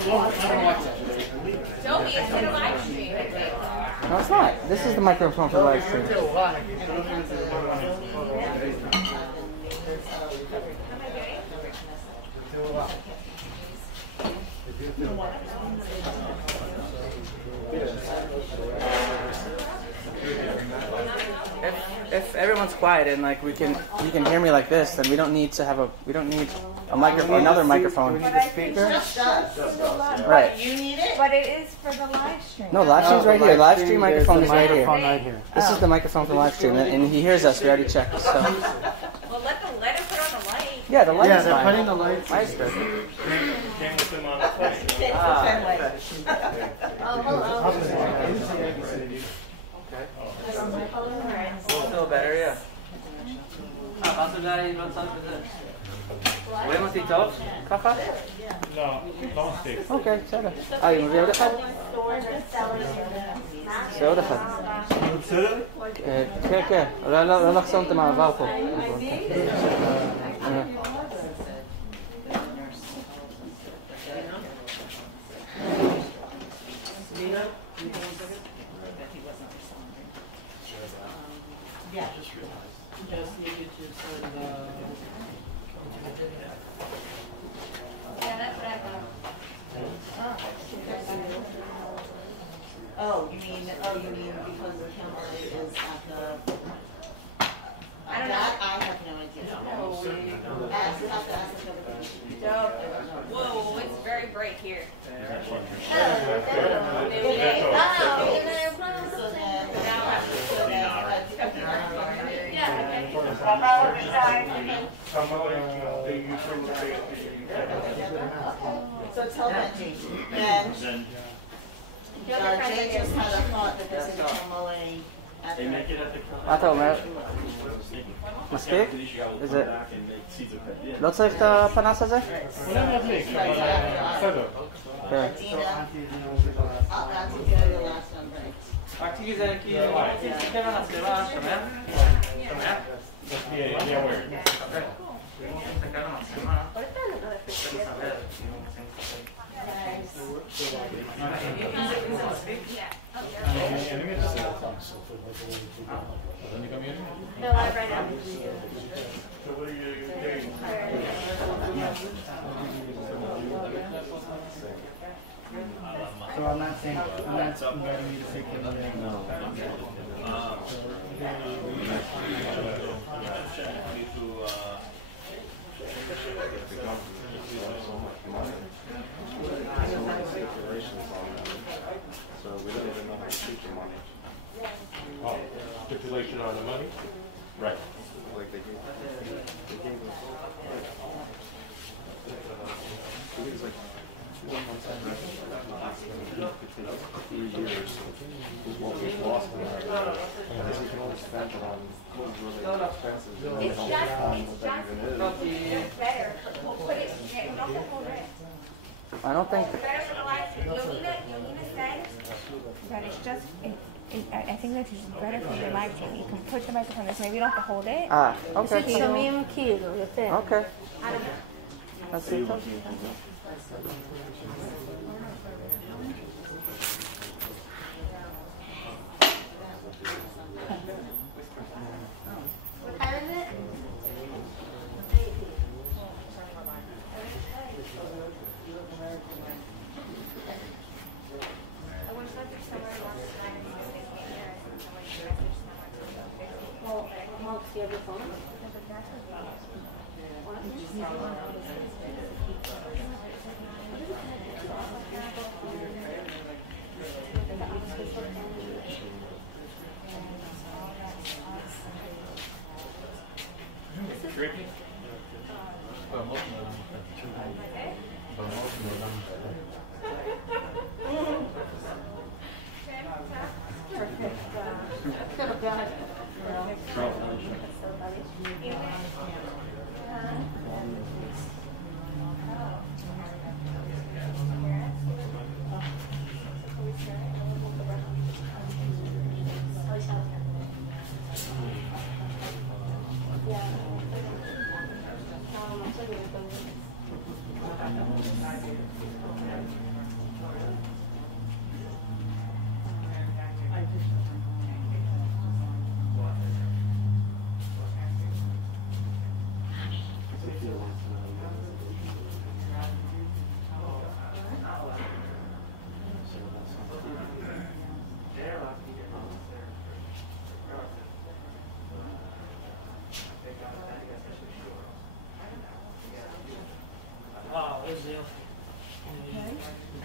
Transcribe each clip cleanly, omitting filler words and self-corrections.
Toby, it's in a live stream. No, it's not. This is the microphone for the live stream. If everyone's quiet and like you can hear me like this, then we don't need a microphone, another microphone. We need a speaker. Right. You need it? But it is for the live stream. No, live stream's right here. Live stream microphone is right here. Right here. This is the microphone for live stream, and he hears us. We already checked. So. Well, let him put on the light. Yeah, the light Yeah, is they're fine. putting the lights. Light's good. Still better, yeah. רואים אותי טוב? ככה? לא, לא מספיק. אוקיי, בסדר. אני מביא עוד אחד? זה עוד אחד. בסדר? כן, כן. לא לחסום את המעבר פה. Yeah, just needed to send Yeah, that's what I thought. Oh, you mean because the camera is at the... I don't know. That I have no idea. Whoa, it's very bright here. So tell Benji. Ben, Jay just had a thought that there's a camera at the... מה אתה אומר? מספיק? איזה... לא צריך את הפנס הזה? אולי מדליק, אבל בסדר. כן. רק תגיד זה כי... תסתכל על המצלמה, שומע? שומע? Yeah, where? תסתכל על המצלמה. They're live right now. So what are you doing? So I'm not inviting you to take it away. No. So we don't even know how to keep the money. Oh, stipulation on the money? Right. Like they gave us. It was like 4 months after between 3 years. Is what we've lost in our because you can only spend it on related expenses. And It's don't just define what that even is. better. We'll put it, not the whole rest. I don't think... Better for the live stream. Yolina said that it's just, I think that it's better for the live stream. You can put the microphone this, maybe you don't have to hold it. okay. שומעים כאילו יותר. Okay. Let's see. What time is it? Do you have your phone? איזה יופי.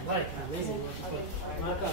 Right, amazing. מה הקו?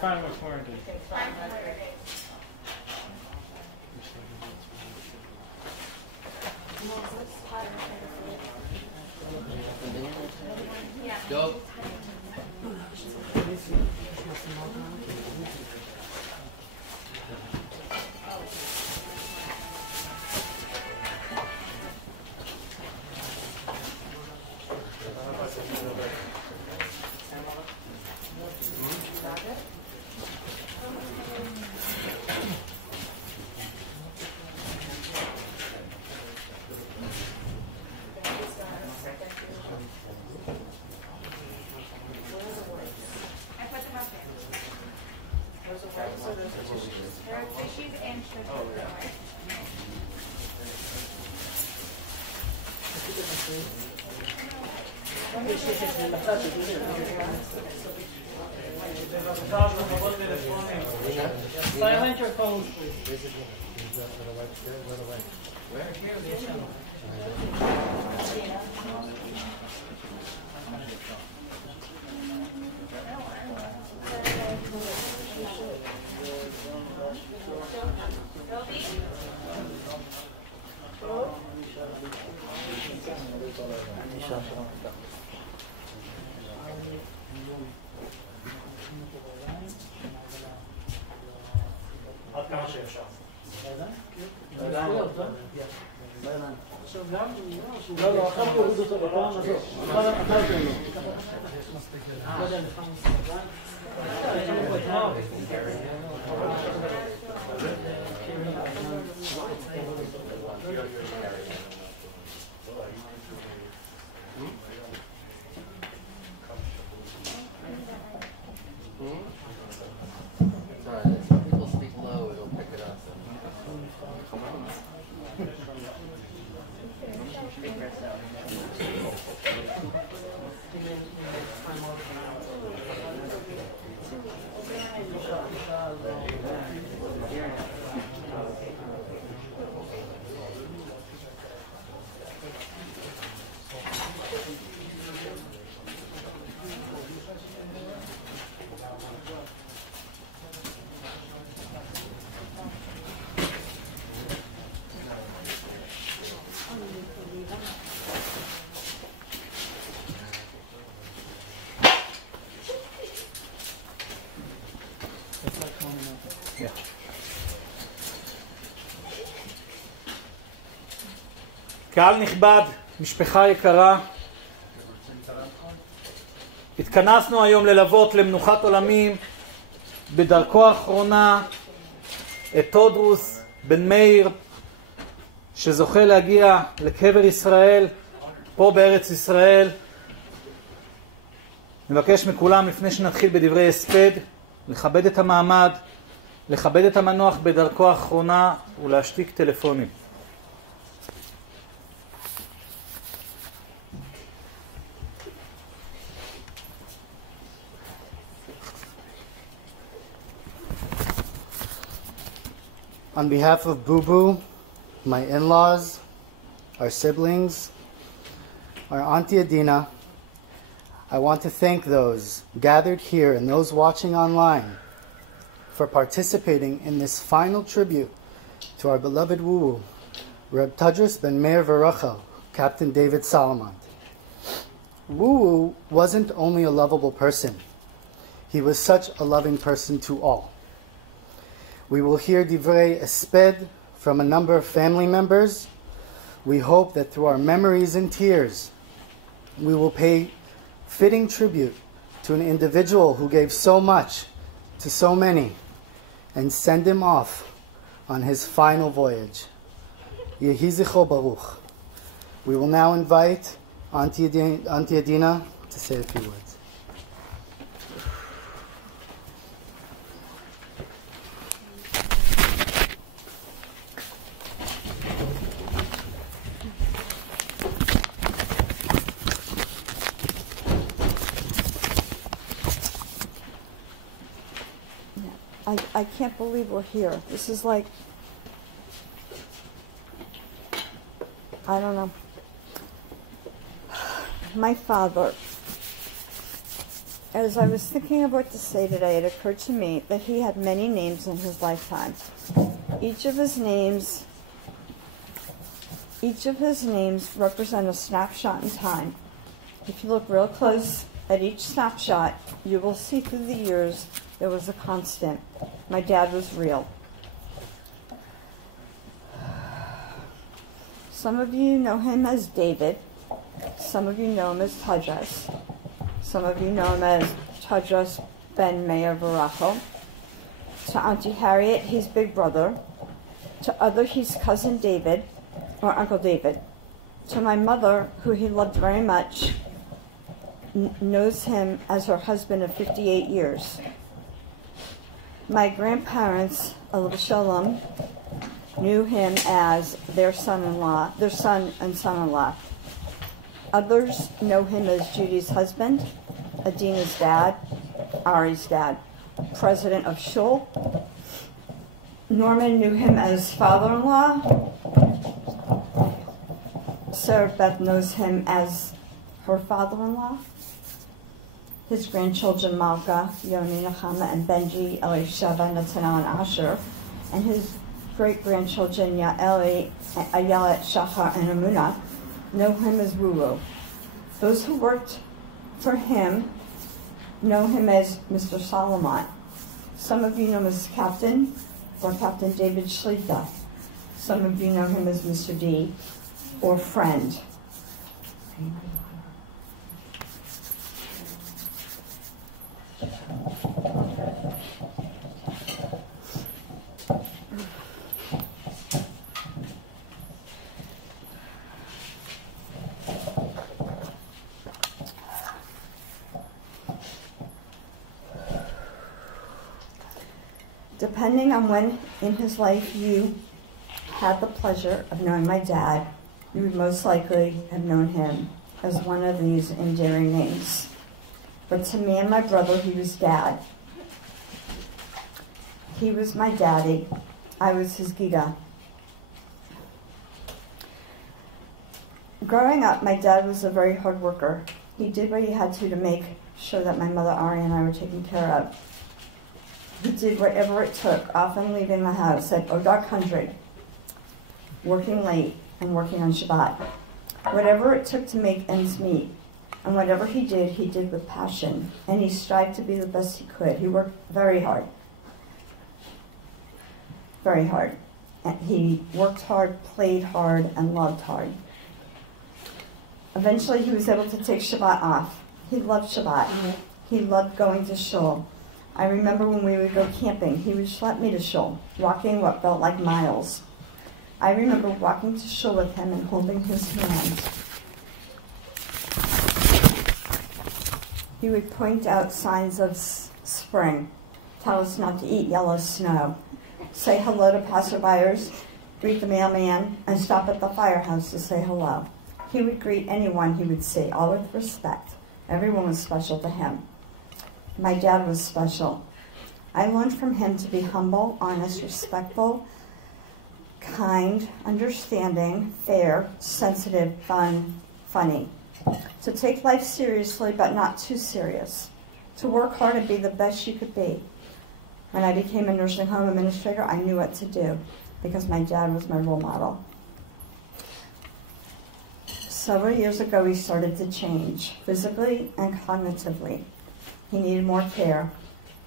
Fine with quarantine. Go. Silent your phone, please. עד כמה שאפשר. לא, עכשיו תוריד אותו בפעם הזאת. אתה יותר לא. לא יודע, לך מסתכל. קהל נכבד, משפחה יקרה, התכנסנו היום ללוות למנוחת עולמים בדרכו האחרונה את טודרוס בן מאיר, שזוכה להגיע לקבר ישראל פה בארץ ישראל. נבקש מכולם לפני שנתחיל בדברי הספד לכבד את המעמד, לכבד את המנוח בדרכו האחרונה ולהשתיק טלפונים. On behalf of Boo Boo, my in-laws, our siblings, our Auntie Adina, I want to thank those gathered here and those watching online for participating in this final tribute to our beloved Woo-Woo, Reb Todros ben Meir Vorachel, Captain David Solomont. Woo-Woo wasn't only a lovable person, he was such a loving person to all. We will hear divrei esped from a number of family members. We hope that through our memories and tears, we will pay fitting tribute to an individual who gave so much to so many and send him off on his final voyage. Yehi zichro baruch. We will now invite Auntie Adina to say a few words. I can't believe we're here. This is like, I don't know. My father, as I was thinking of what to say today, it occurred to me that he had many names in his lifetime. Each of his names represent a snapshot in time. If you look real close at each snapshot, you will see through the years there was a constant. My dad was real. Some of you know him as David. Some of you know him as Todros. Some of you know him as Todros ben Meir Vorachel. To Auntie Harriet, he's big brother. To other, he's cousin David, or Uncle David. To my mother, who he loved very much, knows him as her husband of 58 years. My grandparents, Alav Shalom, knew him as their son and son-in-law. Others know him as Judy's husband, Adina's dad, Ari's dad, president of Shul. Norman knew him as father-in-law. Sarah Beth knows him as her father-in-law. His grandchildren, Malka, Yoni, Nechama, and Benji, Elisheva, Natanel, and Asher, and his great-grandchildren, Yaeli, Ayelet, Shachar, and Amunah, know him as Woo-Woo. Those who worked for him know him as Mr. Solomont. Some of you know him as Captain, or Captain David Shlita. Some of you know him as Mr. D, or Friend. Depending on when in his life you had the pleasure of knowing my dad, you would most likely have known him as one of these endearing names. But to me and my brother, he was Dad. He was my daddy. I was his Gita. Growing up, my dad was a very hard worker. He did what he had to make sure that my mother Ari and I were taken care of. He did whatever it took, often leaving the house at Odak 100, working late and working on Shabbat. Whatever it took to make ends meet. And whatever he did with passion. And he strived to be the best he could. He worked very hard. Very hard. And he worked hard, played hard, and loved hard. Eventually he was able to take Shabbat off. He loved Shabbat. He loved going to shul. I remember when we would go camping, he would schlep me to shul, walking what felt like miles. I remember walking to shul with him and holding his hand. He would point out signs of spring, tell us not to eat yellow snow, say hello to passerbyers, greet the mailman, and stop at the firehouse to say hello. He would greet anyone he would see, all with respect. Everyone was special to him. My dad was special. I learned from him to be humble, honest, respectful, kind, understanding, fair, sensitive, fun, funny. To take life seriously but not too serious. To work hard and be the best you could be. When I became a nursing home administrator, I knew what to do because my dad was my role model. Several years ago, he started to change, physically and cognitively. He needed more care,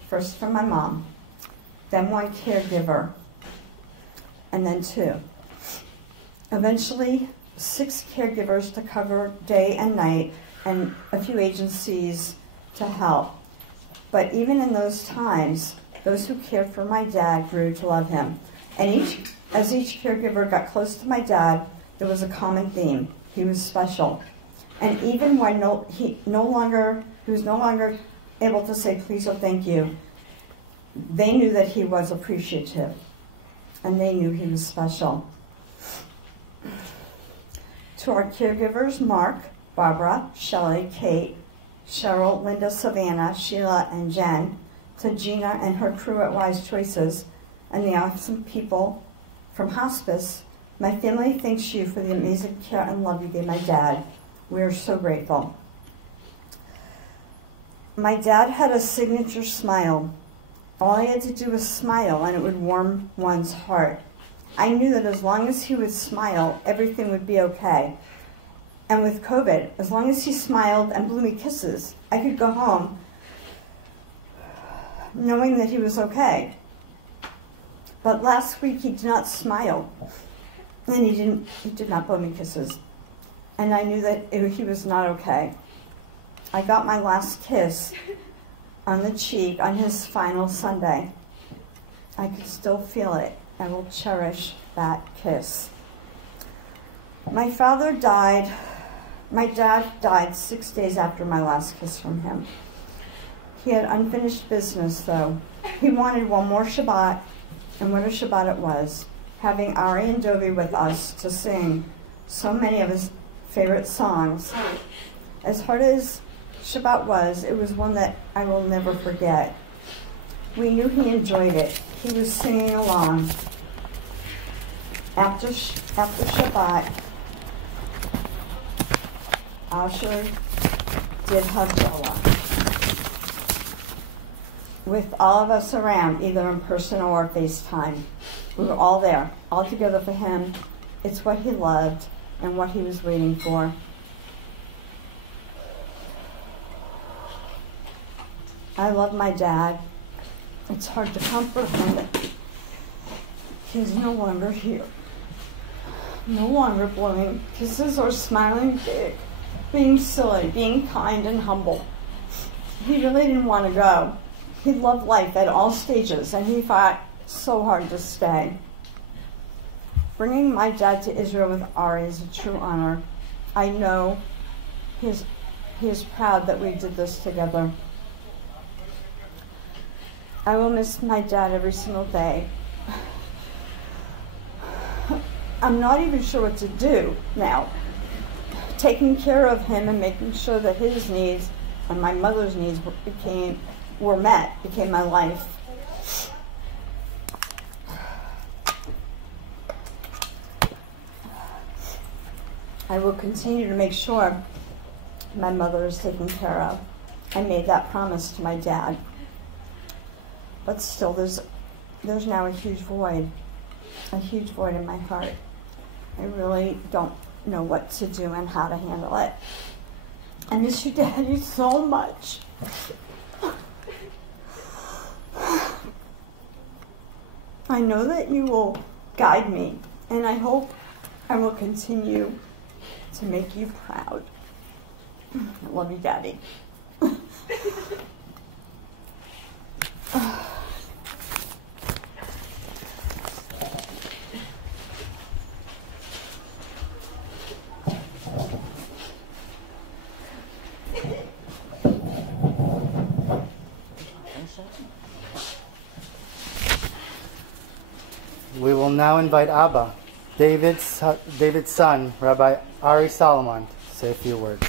first from my mom, then one caregiver, and then 2. Eventually, 6 caregivers to cover day and night, and a few agencies to help. But even in those times, those who cared for my dad grew to love him. And as each caregiver got close to my dad, there was a common theme. He was special. And even when he was no longer able to say please or thank you, they knew that he was appreciative. And they knew he was special. To our caregivers, Mark, Barbara, Shelley, Kate, Cheryl, Linda, Savannah, Sheila, and Jen, to Gina and her crew at Wise Choices, and the awesome people from hospice, my family thanks you for the amazing care and love you gave my dad. We are so grateful. My dad had a signature smile. All I had to do was smile and it would warm one's heart. I knew that as long as he would smile, everything would be okay. And with COVID, as long as he smiled and blew me kisses, I could go home knowing that he was okay. But last week he did not smile, and he did not blow me kisses. And I knew that he was not okay. I got my last kiss on the cheek on his final Sunday. I can still feel it. I will cherish that kiss. My dad died 6 days after my last kiss from him. He had unfinished business, though. He wanted one more Shabbat, and what a Shabbat it was, having Ari and Dovi with us to sing so many of his favorite songs. As hard as Shabbat was, it was one that I will never forget. We knew he enjoyed it. He was singing along. After Shabbat, Asher did Havdalah with all of us around, either in person or FaceTime. We were all there, all together for him. It's what he loved and what he was waiting for. I love my dad. It's hard to comfort him that he's no longer here. No longer blowing kisses or smiling big, being silly, being kind and humble. He really didn't want to go. He loved life at all stages, and he fought so hard to stay. Bringing my dad to Israel with Ari is a true honor. I know he is proud that we did this together. I will miss my dad every single day. I'm not even sure what to do now. Taking care of him and making sure that his needs and my mother's needs were met became my life. I will continue to make sure my mother is taken care of. I made that promise to my dad. But still, there's now a huge void in my heart. I really don't know what to do and how to handle it. I miss you, Daddy, so much. I know that you will guide me, and I hope I will continue to make you proud. I love you, Daddy. We will now invite Abba, David's son, Rabbi Ari Solomont, to say a few words.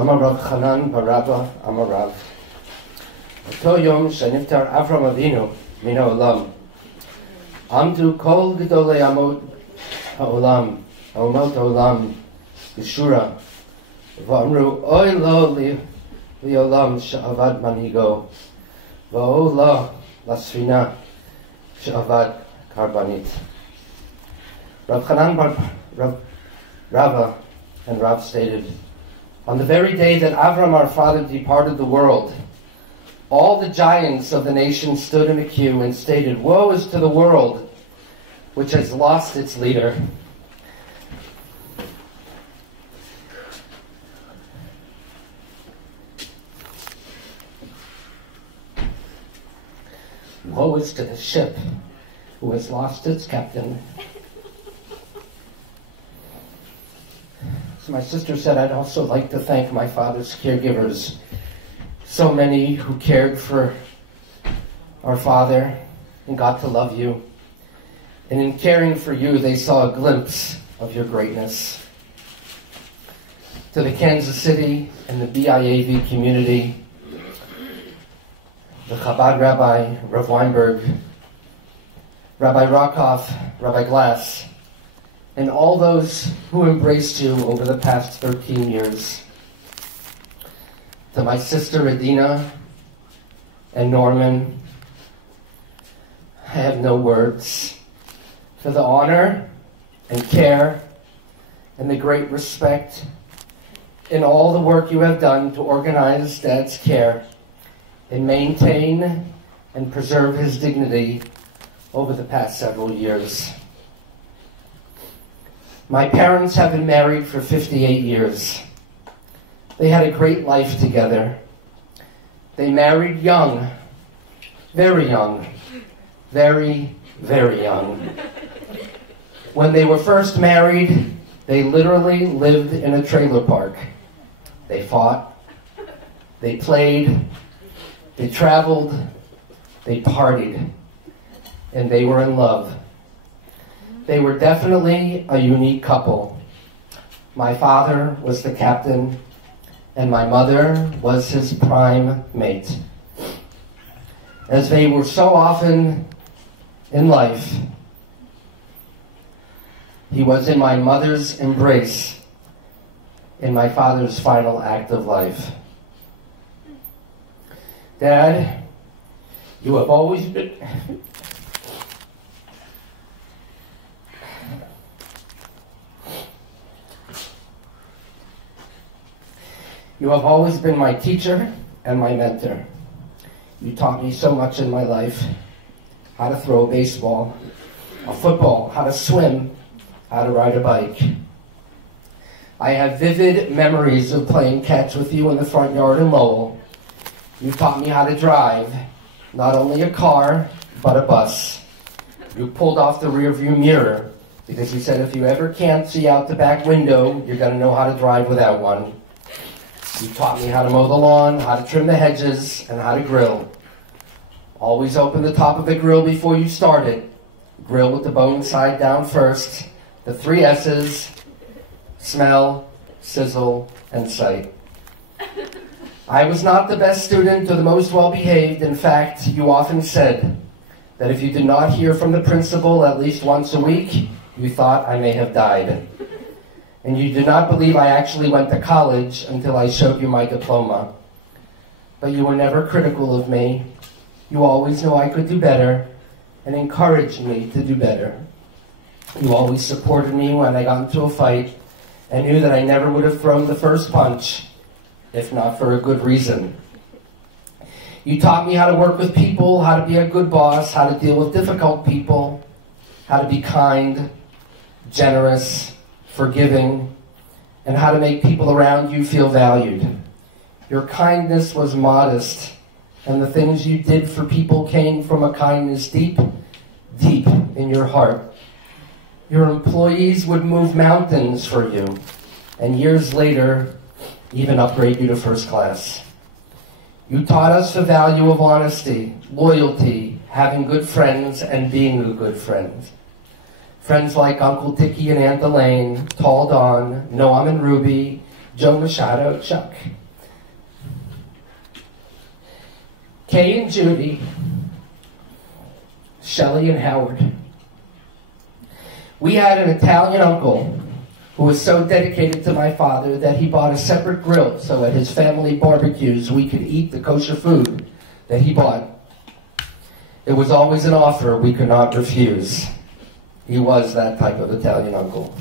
אמר רב חנן ברבא אמר רב, אותו יום שנפטר אברהם אבינו מן העולם, עמדו כל גדולי אומות העולם בשורה, ואמרו אוי לו לעולם שעבד מנהיגו, ואוי לו לספינה שעבד קרבנית. Rav Hanan Rabbah and Rav stated, on the very day that Avram our father departed the world, all the giants of the nation stood in a queue and stated, woe is to the world which has lost its leader. Woe is to the ship who has lost its captain. So my sister said, I'd also like to thank my father's caregivers, so many who cared for our father and got to love you. And in caring for you, they saw a glimpse of your greatness. To the Kansas City and the BIAV community, the Chabad Rabbi, Rav Weinberg, Rabbi Rockoff, Rabbi Glass, and all those who embraced you over the past 13 years. To my sister Adina and Norman, I have no words for the honor and care and the great respect in all the work you have done to organize Dad's care and maintain and preserve his dignity over the past several years. My parents have been married for 58 years. They had a great life together. They married young, very young, very, very young. When they were first married, they literally lived in a trailer park. They fought, they played, they traveled, they partied, and they were in love. They were definitely a unique couple. My father was the captain, and my mother was his prime mate. As they were so often in life, he was in my mother's embrace in my father's final act of life. Dad, you have always been... You have always been my teacher and my mentor. You taught me so much in my life. How to throw a baseball, a football, how to swim, how to ride a bike. I have vivid memories of playing catch with you in the front yard in Lowell. You taught me how to drive, not only a car, but a bus. You pulled off the rearview mirror because you said if you ever can't see out the back window, you're going to know how to drive without one. You taught me how to mow the lawn, how to trim the hedges, and how to grill. Always open the top of the grill before you start it. Grill with the bone side down first. The 3 S's, smell, sizzle, and sight. I was not the best student or the most well-behaved. In fact, you often said that if you did not hear from the principal at least once a week, you thought I may have died. And you did not believe I actually went to college until I showed you my diploma. But you were never critical of me. You always knew I could do better and encouraged me to do better. You always supported me when I got into a fight and knew that I never would have thrown the first punch, if not for a good reason. You taught me how to work with people, how to be a good boss, how to deal with difficult people, how to be kind, generous, forgiving, and how to make people around you feel valued. Your kindness was modest, and the things you did for people came from a kindness deep, deep in your heart. Your employees would move mountains for you, and years later, even upgrade you to first class. You taught us the value of honesty, loyalty, having good friends, and being a good friend. Friends like Uncle Dickie and Aunt Elaine, Tall Dawn, Noam and Ruby, Joe Machado, Chuck. Kay and Judy, Shelley and Howard. We had an Italian uncle who was so dedicated to my father that he bought a separate grill so at his family barbecues we could eat the kosher food that he bought. It was always an offer we could not refuse. He was that type of Italian uncle.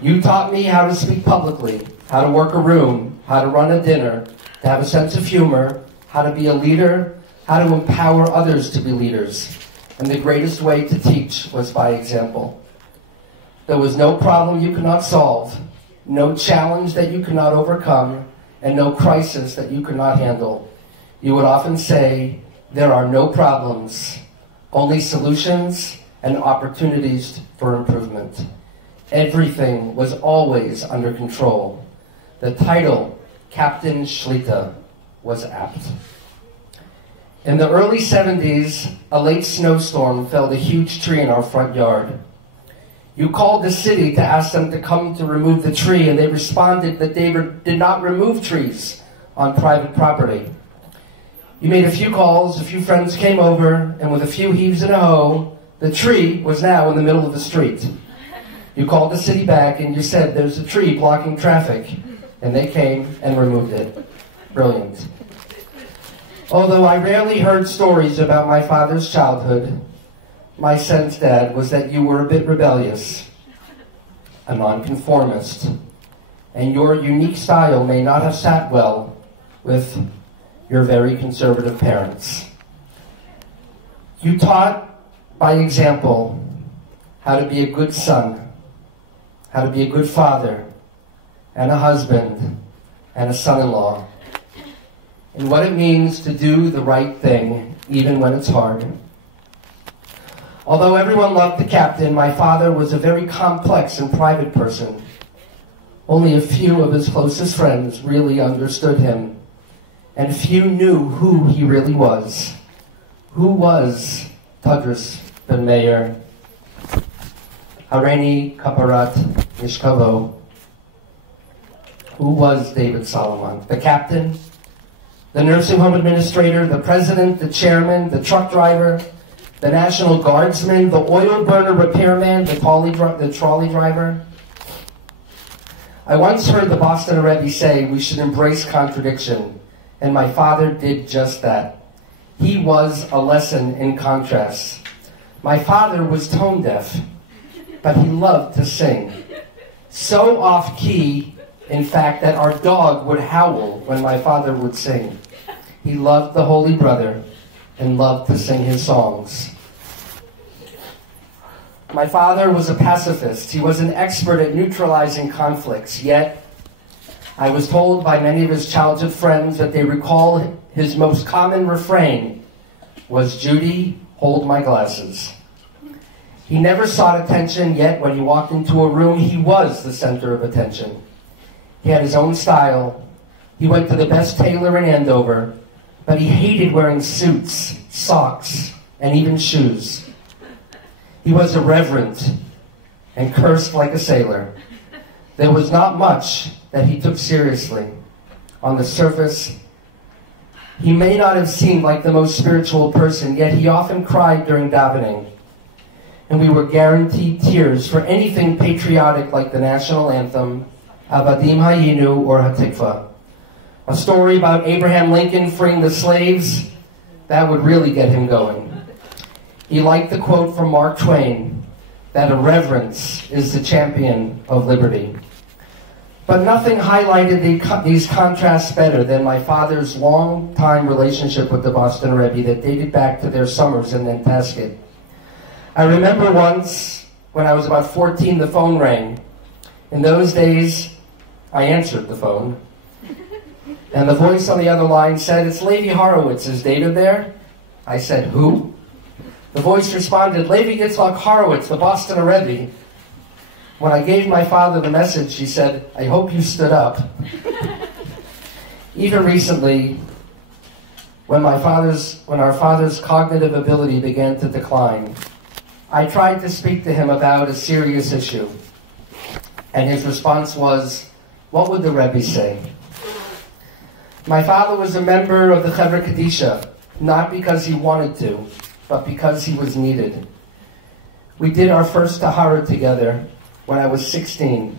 You taught me how to speak publicly, how to work a room, how to run a dinner, to have a sense of humor, how to be a leader, how to empower others to be leaders. And the greatest way to teach was by example. There was no problem you could not solve, no challenge that you could not overcome, and no crisis that you could not handle. You would often say, there are no problems, only solutions and opportunities for improvement. Everything was always under control. The title, Captain Shlita, was apt. In the early 70s, a late snowstorm felled a huge tree in our front yard. You called the city to ask them to come to remove the tree, and they responded that they did not remove trees on private property. You made a few calls, a few friends came over, and with a few heaves and a hoe, the tree was now in the middle of the street. You called the city back and you said, there's a tree blocking traffic, and they came and removed it. Brilliant. Although I rarely heard stories about my father's childhood, my sense, Dad, was that you were a bit rebellious, a nonconformist, and your unique style may not have sat well with your very conservative parents. You taught by example how to be a good son, how to be a good father, and a husband, and a son-in-law, and what it means to do the right thing, even when it's hard. Although everyone loved the captain, my father was a very complex and private person. Only a few of his closest friends really understood him, and few knew who he really was. Who was Todrouss ben Mayer? Hareni Kaparat Mishkavo. Who was David Solomont? The captain, the nursing home administrator, the president, the chairman, the truck driver, the National Guardsman, the oil burner repairman, the trolley driver. I once heard the Boston Rebbe say we should embrace contradiction, and my father did just that. He was a lesson in contrast. My father was tone deaf, but he loved to sing. So off-key, in fact, that our dog would howl when my father would sing. He loved the Holy Brother and loved to sing his songs. My father was a pacifist. He was an expert at neutralizing conflicts, yet I was told by many of his childhood friends that they recall his most common refrain was, "Judy, hold my glasses." He never sought attention, yet when he walked into a room, he was the center of attention. He had his own style. He went to the best tailor in Andover, but he hated wearing suits, socks, and even shoes. He was irreverent and cursed like a sailor. There was not much that he took seriously. On the surface, he may not have seemed like the most spiritual person, yet he often cried during davening. And we were guaranteed tears for anything patriotic like the national anthem, Avadim Hayinu or Hatikva. A story about Abraham Lincoln freeing the slaves, that would really get him going. He liked the quote from Mark Twain, that irreverence is the champion of liberty. But nothing highlighted these contrasts better than my father's long-time relationship with the Boston Rebbe that dated back to their summers in Nantasket. I remember once, when I was about 14, the phone rang. In those days, I answered the phone. And the voice on the other line said, "It's Levi Horowitz. Is David there?" I said, "Who?" The voice responded, "Levi Yitzhak Horowitz, the Boston Rebbe." When I gave my father the message, she said, "I hope you stood up." Even recently, when our father's cognitive ability began to decline, I tried to speak to him about a serious issue. And his response was, what would the Rebbe say? My father was a member of the Chevra Kadisha, not because he wanted to, but because he was needed. We did our first Tahara together when I was 16.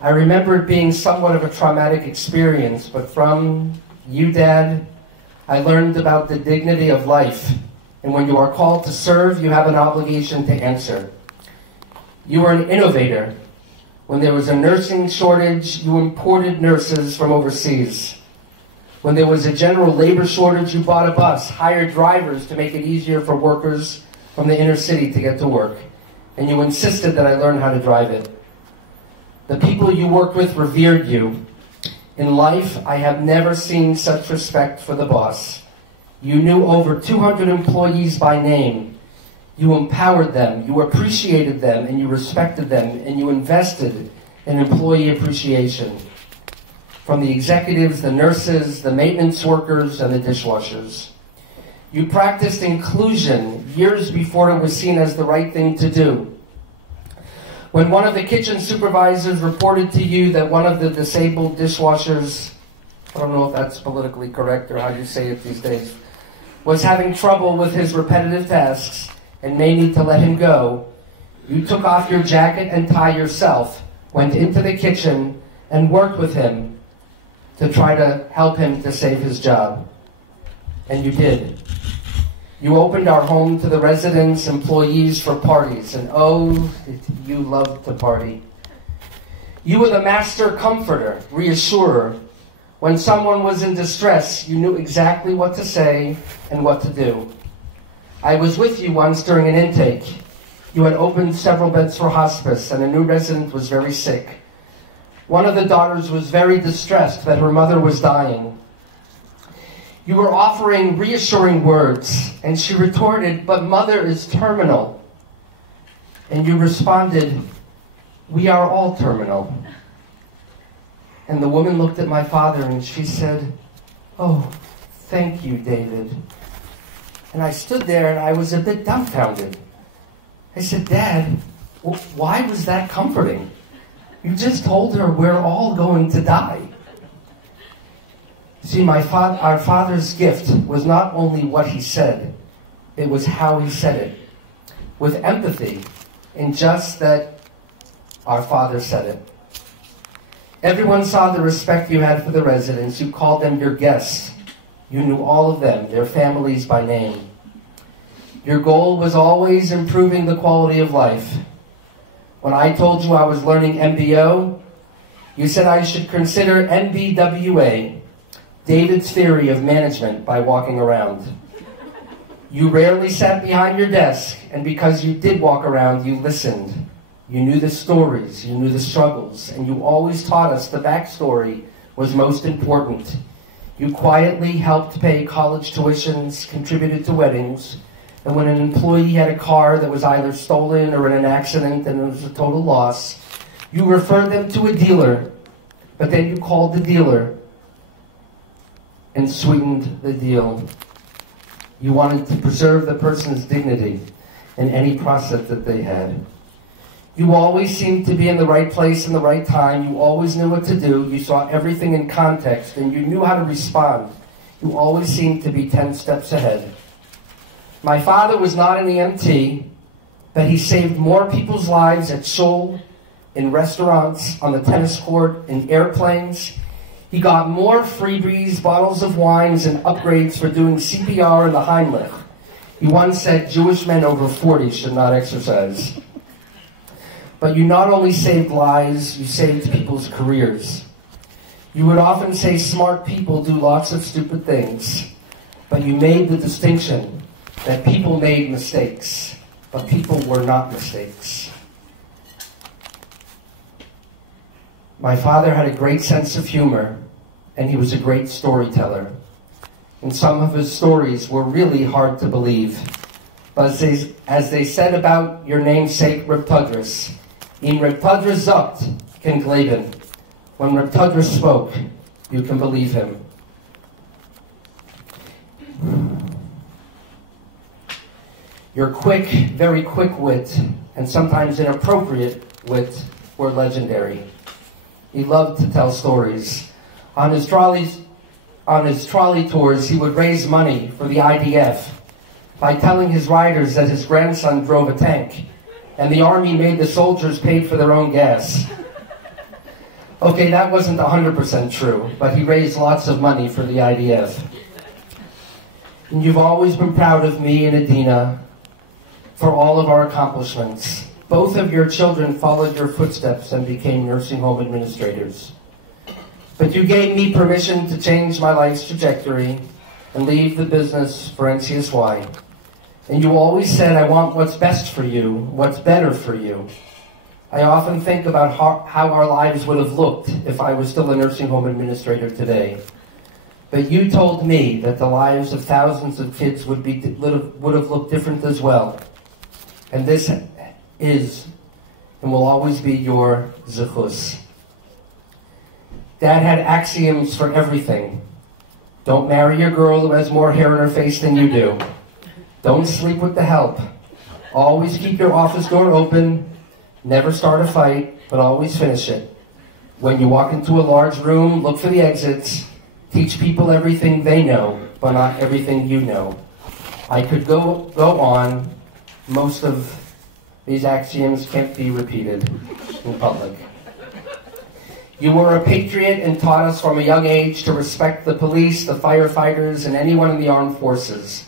I remember it being somewhat of a traumatic experience, but from you, Dad, I learned about the dignity of life. And when you are called to serve, you have an obligation to answer. You were an innovator. When there was a nursing shortage, you imported nurses from overseas. When there was a general labor shortage, you bought a bus, hired drivers to make it easier for workers from the inner city to get to work. And you insisted that I learn how to drive it. The people you worked with revered you. In life, I have never seen such respect for the boss. You knew over 200 employees by name. You empowered them, you appreciated them, and you respected them, and you invested in employee appreciation. From the executives, the nurses, the maintenance workers, and the dishwashers. You practiced inclusion years before it was seen as the right thing to do. When one of the kitchen supervisors reported to you that one of the disabled dishwashers, I don't know if that's politically correct or how you say it these days, was having trouble with his repetitive tasks and may need to let him go, you took off your jacket and tie yourself, went into the kitchen, and worked with him to try to help him to save his job. And you did. You opened our home to the residents, employees for parties, and oh, you loved to party. You were the master comforter, reassurer. When someone was in distress, you knew exactly what to say and what to do. I was with you once during an intake. You had opened several beds for hospice, and a new resident was very sick. One of the daughters was very distressed that her mother was dying. You were offering reassuring words, and she retorted, "But mother is terminal." And you responded, "We are all terminal." And the woman looked at my father and she said, "Oh, thank you, David." And I stood there and I was a bit dumbfounded. I said, "Dad, why was that comforting? You just told her we're all going to die." See, our father's gift was not only what he said, it was how he said it. With empathy, in just that our father said it. Everyone saw the respect you had for the residents. You called them your guests. You knew all of them, their families by name. Your goal was always improving the quality of life. When I told you I was learning MBO, you said I should consider MBWA, David's theory of management by walking around. You rarely sat behind your desk, and because you did walk around, you listened. You knew the stories, you knew the struggles, and you always taught us the backstory was most important. You quietly helped pay college tuitions, contributed to weddings, and when an employee had a car that was either stolen or in an accident and it was a total loss, you referred them to a dealer, but then you called the dealer and sweetened the deal. You wanted to preserve the person's dignity in any process that they had. You always seemed to be in the right place in the right time. You always knew what to do. You saw everything in context, and you knew how to respond. You always seemed to be 10 steps ahead. My father was not an EMT, but he saved more people's lives at shul, in restaurants, on the tennis court, in airplanes. He got more freebies, bottles of wines, and upgrades for doing CPR and the Heimlich. He once said Jewish men over 40 should not exercise. But you not only saved lives, you saved people's careers. You would often say smart people do lots of stupid things, but you made the distinction that people made mistakes, but people were not mistakes. My father had a great sense of humor, and he was a great storyteller. And some of his stories were really hard to believe. But as they said about your namesake, Reb Tudris, in Reb Tudris zogt can glauben. When Reb Tudris spoke, you can believe him. Your quick, very quick wit, and sometimes inappropriate wit, were legendary. He loved to tell stories. On his trolley tours, he would raise money for the IDF by telling his riders that his grandson drove a tank, and the army made the soldiers pay for their own gas. Okay, that wasn't 100% true, but he raised lots of money for the IDF. And you've always been proud of me and Adina for all of our accomplishments. Both of your children followed your footsteps and became nursing home administrators. But you gave me permission to change my life's trajectory and leave the business for NCSY. And you always said, I want what's best for you, what's better for you. I often think about how our lives would have looked if I was still a nursing home administrator today. But you told me that the lives of thousands of kids would have looked different as well. And this is and will always be your zechus. Dad had axioms for everything. Don't marry a girl who has more hair in her face than you do. Don't sleep with the help. Always keep your office door open. Never start a fight, but always finish it. When you walk into a large room, look for the exits. Teach people everything they know, but not everything you know. I could go on. Most of these axioms can't be repeated in public. You were a patriot and taught us from a young age to respect the police, the firefighters, and anyone in the armed forces.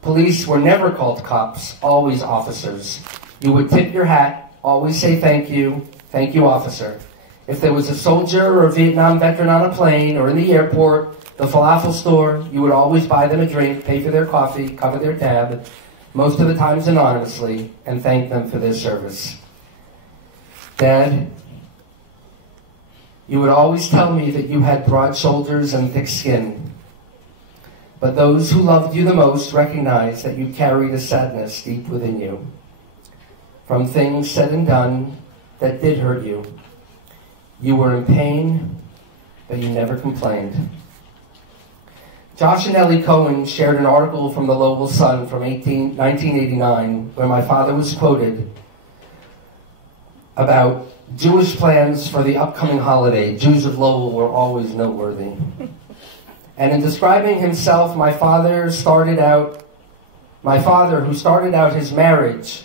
Police were never called cops, always officers. You would tip your hat, always say thank you, officer. If there was a soldier or a Vietnam veteran on a plane or in the airport, the falafel store, you would always buy them a drink, pay for their coffee, cover their tab, most of the times anonymously, and thank them for their service. Dad, you would always tell me that you had broad shoulders and thick skin. But those who loved you the most recognized that you carried a sadness deep within you. From things said and done that did hurt you. You were in pain, but you never complained. Josh and Ellie Cohen shared an article from the Lowell Sun from 1989 where my father was quoted about Jewish plans for the upcoming holiday. Jews of Lowell were always noteworthy. And in describing himself, my father who started out his marriage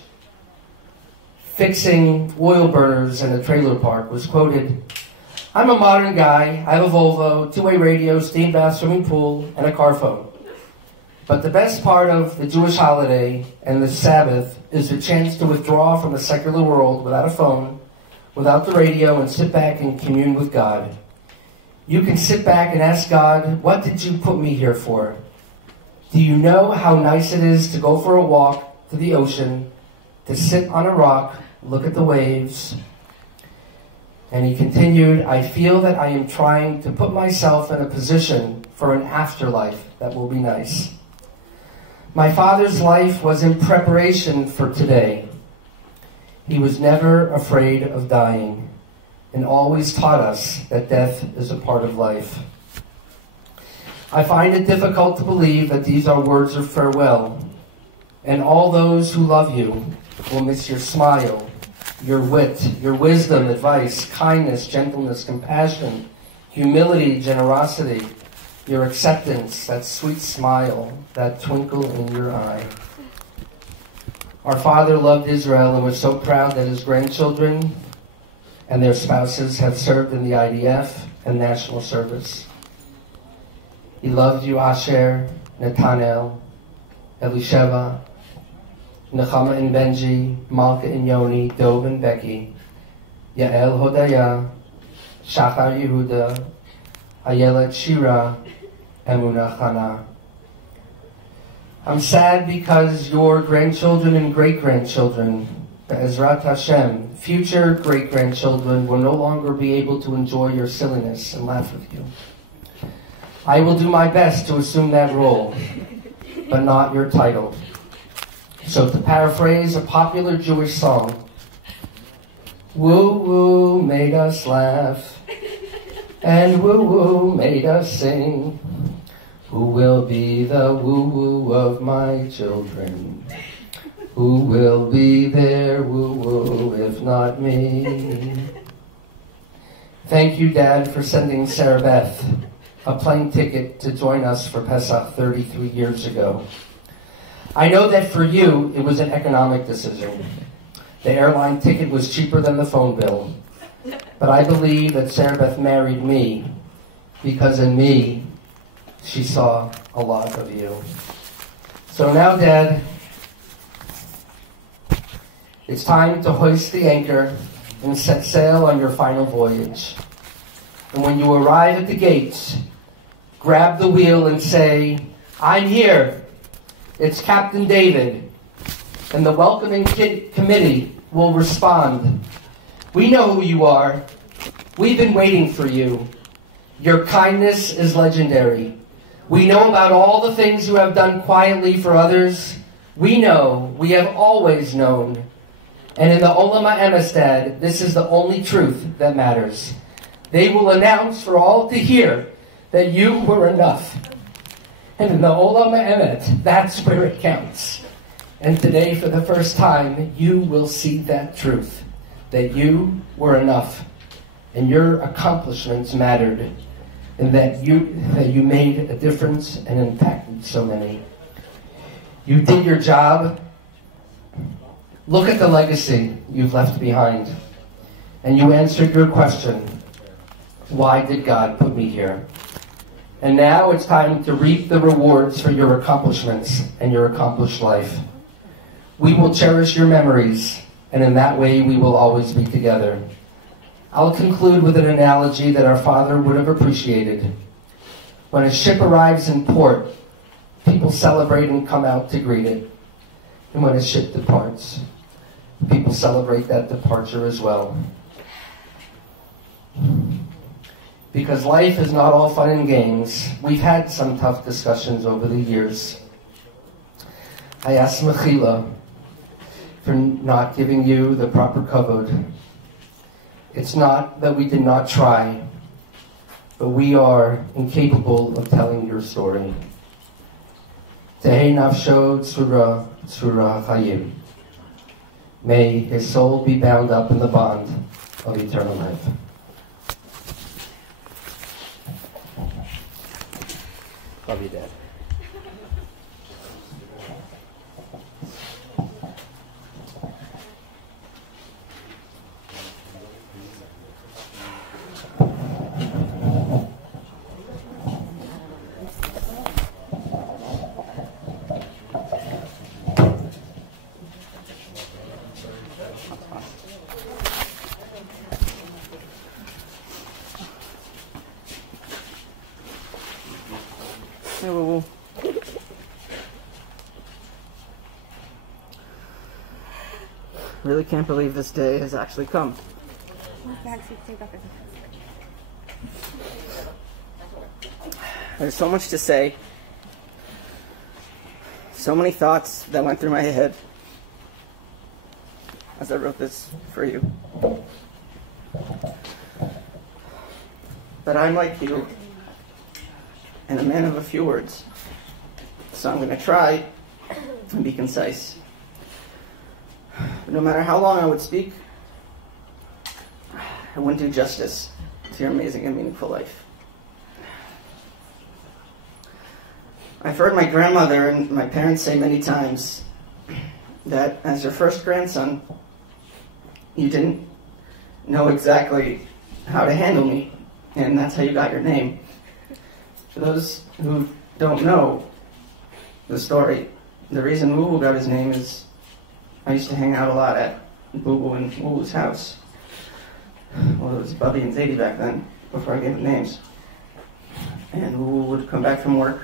fixing oil burners in a trailer park, was quoted, I'm a modern guy. I have a Volvo, two-way radio, steam bath, swimming pool, and a car phone. But the best part of the Jewish holiday and the Sabbath is the chance to withdraw from the secular world without a phone, without the radio, and sit back and commune with God. You can sit back and ask God, what did you put me here for? Do you know how nice it is to go for a walk to the ocean, to sit on a rock, look at the waves? And he continued, I feel that I am trying to put myself in a position for an afterlife that will be nice. My father's life was in preparation for today. He was never afraid of dying and always taught us that death is a part of life. I find it difficult to believe that these are words of farewell, and all those who love you will miss your smile, your wit, your wisdom, advice, kindness, gentleness, compassion, humility, generosity, your acceptance, that sweet smile, that twinkle in your eye. Our father loved Israel and was so proud that his grandchildren and their spouses have served in the IDF and national service. He loved you, Asher, Nathaniel, Elisheva, Nechama and Benji, Malka and Yoni, Dov and Becky, Yael Hodaya, Shachar Yehuda, Ayelet Shira, Emunah Chana. I'm sad because your grandchildren and great-grandchildren, Be'ezrat Hashem, future great-grandchildren, will no longer be able to enjoy your silliness and laugh with you. I will do my best to assume that role, but not your title. So to paraphrase a popular Jewish song, woo-woo made us laugh, and woo-woo made us sing. Who will be the woo-woo of my children? Who will be their woo-woo if not me? Thank you, Dad, for sending Sarah Beth a plane ticket to join us for Pesach 33 years ago. I know that for you, it was an economic decision. The airline ticket was cheaper than the phone bill. But I believe that Sarah Beth married me because in me, she saw a lot of you. So now, Dad, it's time to hoist the anchor and set sail on your final voyage. And when you arrive at the gates, grab the wheel and say, "I'm here. It's Captain David." And the welcoming committee will respond, "We know who you are. We've been waiting for you. Your kindness is legendary. We know about all the things you have done quietly for others. We know, we have always known. And in the Olam HaEmes, Dad, this is the only truth that matters. They will announce for all to hear that you were enough. And in the Olam HaEmes, that's where it counts. And today, for the first time, you will see that truth, that you were enough, and your accomplishments mattered, and that you made a difference and impacted so many. You did your job. Look at the legacy you've left behind. And you answered your question, why did God put me here? And now it's time to reap the rewards for your accomplishments and your accomplished life. We will cherish your memories, and in that way we will always be together. I'll conclude with an analogy that our father would have appreciated. When a ship arrives in port, people celebrate and come out to greet it. And when a ship departs, people celebrate that departure as well. Because life is not all fun and games. We've had some tough discussions over the years. I asked Mechila for not giving you the proper kavod. It's not that we did not try, but we are incapable of telling your story. Tehei nafsho tzura chayim. May his soul be bound up in the bond of eternal life. Love you, Dad. Really can't believe this day has actually come. There's so much to say, so many thoughts that went through my head as I wrote this for you. But I'm like you, and a man of a few words, so I'm going to try and be concise. But no matter how long I would speak, I wouldn't do justice to your amazing and meaningful life. I've heard my grandmother and my parents say many times that as your first grandson, you didn't know exactly how to handle me, and that's how you got your name. For those who don't know the story, the reason Woo Woo got his name is I used to hang out a lot at Boo Boo and Woo Woo's house. Well, it was Bubby and Zadie back then, before I gave them names. And Woo Woo would come back from work,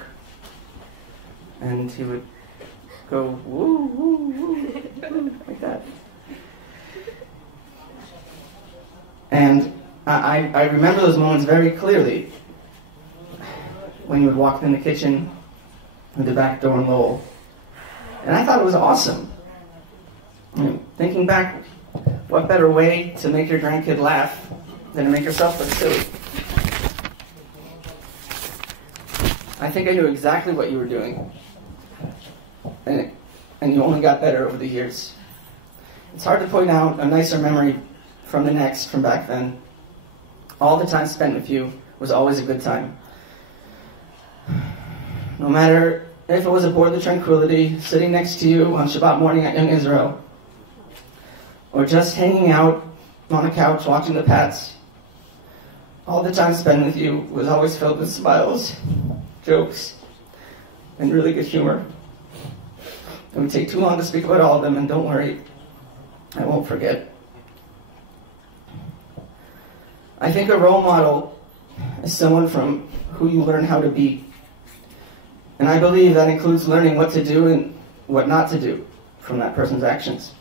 and he would go, woo, woo, woo, woo, like that. And I remember those moments very clearly, when you would walk in the kitchen with the back door in Lowell. And I thought it was awesome. Thinking back, what better way to make your grandkid laugh than to make yourself look silly? I think I knew exactly what you were doing. And you only got better over the years. It's hard to point out a nicer memory from back then. All the time spent with you was always a good time. No matter if it was aboard the Tranquility, sitting next to you on Shabbat morning at Young Israel, or just hanging out on a couch watching the Pats, all the time spent with you was always filled with smiles, jokes, and really good humor. It would take too long to speak about all of them, and don't worry, I won't forget. I think a role model is someone from who you learn how to be. And I believe that includes learning what to do and what not to do from that person's actions.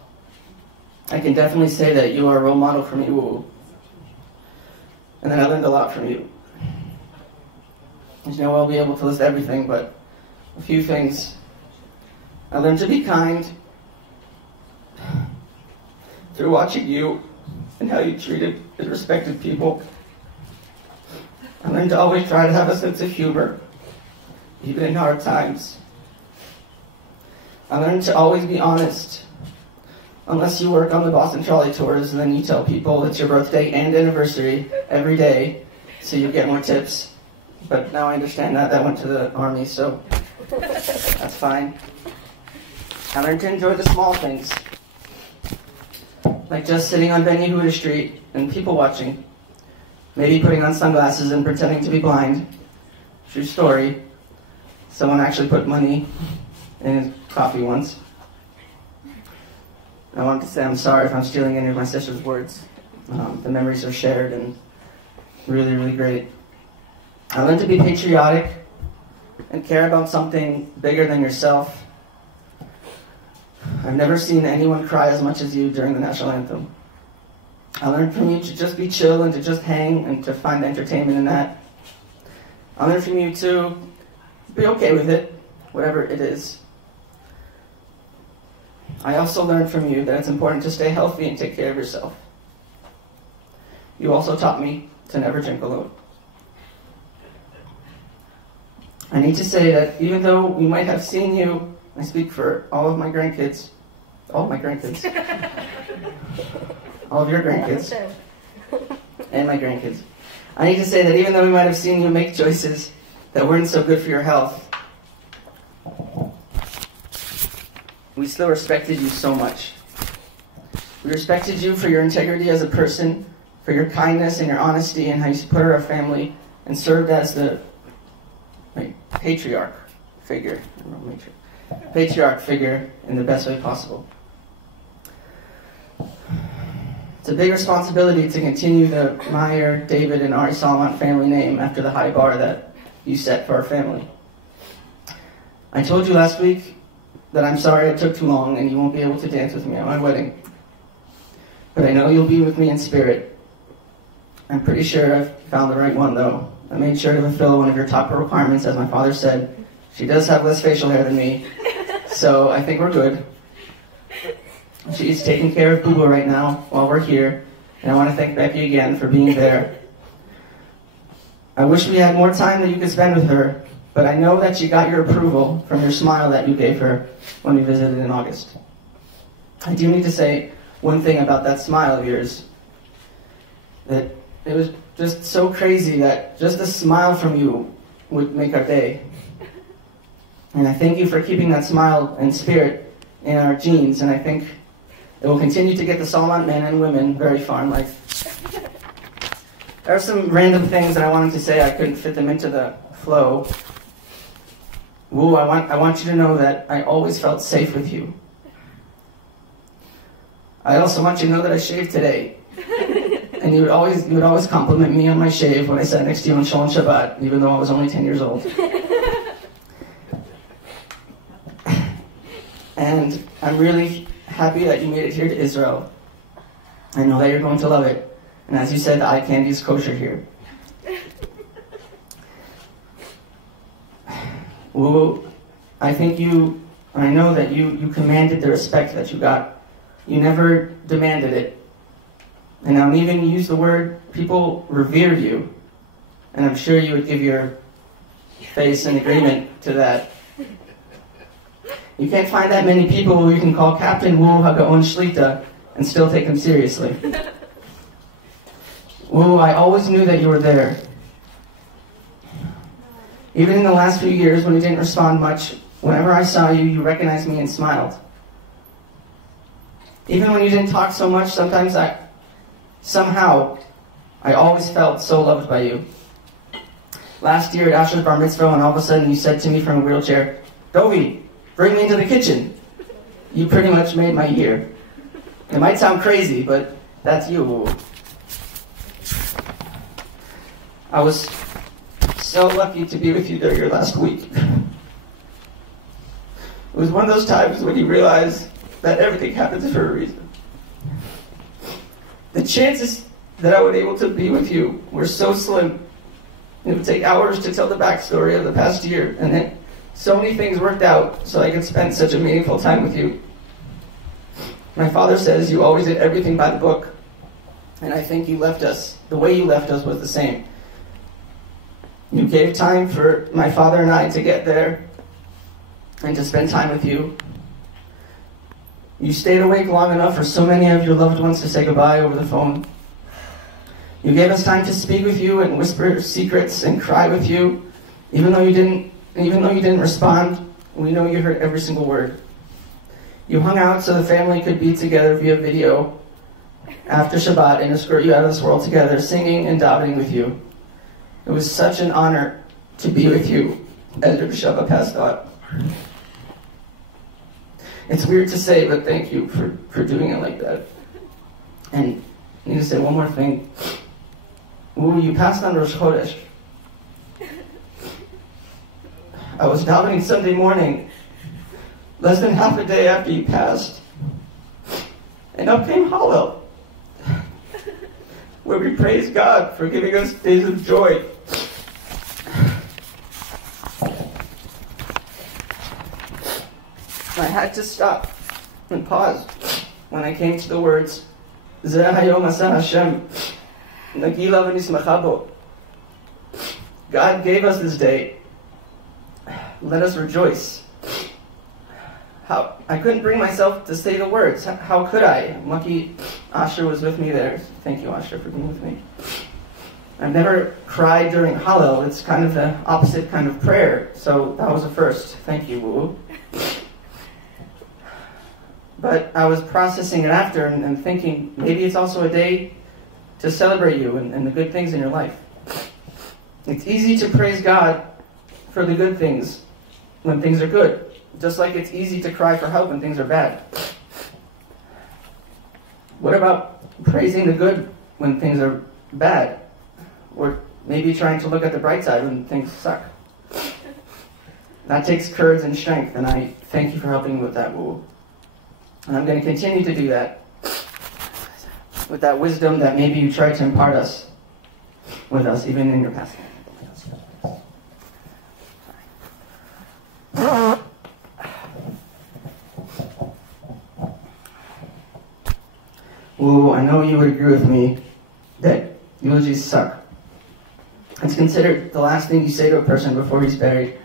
I can definitely say that you are a role model for me, woo. And that I learned a lot from you. As you know, I'll be able to list everything, but a few things. I learned to be kind through watching you and how you treated and respected people. I learned to always try to have a sense of humor, even in hard times. I learned to always be honest. Unless you work on the Boston Trolley Tours, and then you tell people it's your birthday and anniversary every day, so you get more tips. But now I understand that went to the army, so that's fine. I learned to enjoy the small things, like just sitting on Ben Yehuda Street and people watching, maybe putting on sunglasses and pretending to be blind. True story. Someone actually put money in his coffee once. I wanted to say I'm sorry if I'm stealing any of my sister's words. The memories are shared and really, really great. I learned to be patriotic and care about something bigger than yourself. I've never seen anyone cry as much as you during the national anthem. I learned from you to just be chill and to just hang and to find entertainment in that. I learned from you to be okay with it, whatever it is. I also learned from you that it's important to stay healthy and take care of yourself. You also taught me to never drink alone. I need to say that even though we might have seen you, I speak for all of my grandkids, all of your grandkids, and my grandkids. I need to say that even though we might have seen you make choices that weren't so good for your health, we still respected you so much. We respected you for your integrity as a person, for your kindness and your honesty and how you supported our family and served as the patriarch figure in the best way possible. It's a big responsibility to continue the מאיר, David, and Ari Solomont family name after the high bar that you set for our family. I told you last week that I'm sorry it took too long and you won't be able to dance with me at my wedding. But I know you'll be with me in spirit. I'm pretty sure I've found the right one, though. I made sure to fulfill one of your top requirements, as my father said. She does have less facial hair than me, so I think we're good. She's taking care of Boo right now while we're here, and I want to thank Becky again for being there. I wish we had more time that you could spend with her, but I know that she got your approval from your smile that you gave her when we visited in August. I do need to say one thing about that smile of yours, that it was just so crazy that just a smile from you would make our day. And I thank you for keeping that smile and spirit in our genes, and I think it will continue to get the Saalmont men and women very far in life. There are some random things that I wanted to say. I couldn't fit them into the flow. Woo, I want you to know that I always felt safe with you. I also want you to know that I shaved today. And you would always compliment me on my shave when I sat next to you on Shalom Shabbat, even though I was only 10 years old. And I'm really happy that you made it here to Israel. I know that you're going to love it. And as you said, the eye candy is kosher here. Well, I know that you commanded the respect that you got. You never demanded it. And I'll even use the word, people revered you. And I'm sure you would give your face in agreement to that. You can't find that many people who you can call Captain Wu Hagaon Shlita and still take them seriously. Woo, I always knew that you were there. Even in the last few years when you didn't respond much, whenever I saw you, you recognized me and smiled. Even when you didn't talk so much, sometimes I always felt so loved by you. Last year at Asher's bar mitzvah, and all of a sudden you said to me from a wheelchair, "Dovi, bring me into the kitchen." You pretty much made my year. It might sound crazy, but that's you. I was so lucky to be with you during your last week. It was one of those times when you realize that everything happens for a reason. The chances that I would be able to be with you were so slim. It would take hours to tell the backstory of the past year, and then so many things worked out so I could spend such a meaningful time with you. My father says you always did everything by the book, and I think you left us, the way you left us was the same. You gave time for my father and I to get there and to spend time with you. You stayed awake long enough for so many of your loved ones to say goodbye over the phone. You gave us time to speak with you and whisper secrets and cry with you. Even though you didn't respond, we know you heard every single word. You hung out so the family could be together via video after Shabbat and escort you out of this world together, singing and davening with you. It was such an honor to be with you as Rabbi Shava passed on. It's weird to say, but thank you for doing it like that. And I need to say one more thing. Ooh, you passed on Rosh Chodesh. I was davening Sunday morning, less than half a day after you passed. And up came Hallel, where we praise God for giving us days of joy. I had to stop and pause when I came to the words, Zeh hayom aseh Hashem, nagila v'nismacha bo. God gave us this day. Let us rejoice. I couldn't bring myself to say the words. How could I? I'm lucky Asher was with me there. Thank you, Asher, for being with me. I've never cried during Hallel. It's kind of the opposite kind of prayer. So that was a first. Thank you, Woo. But I was processing it after and thinking, maybe it's also a day to celebrate you and the good things in your life. It's easy to praise God for the good things when things are good, just like it's easy to cry for help when things are bad. What about praising the good when things are bad? Or maybe trying to look at the bright side when things suck? That takes courage and strength, and I thank you for helping me with that, Woo. And I'm going to continue to do that with that wisdom that maybe you tried to impart with us, even in your past. Ooh, I know you would agree with me that eulogies suck. It's considered the last thing you say to a person before he's buried.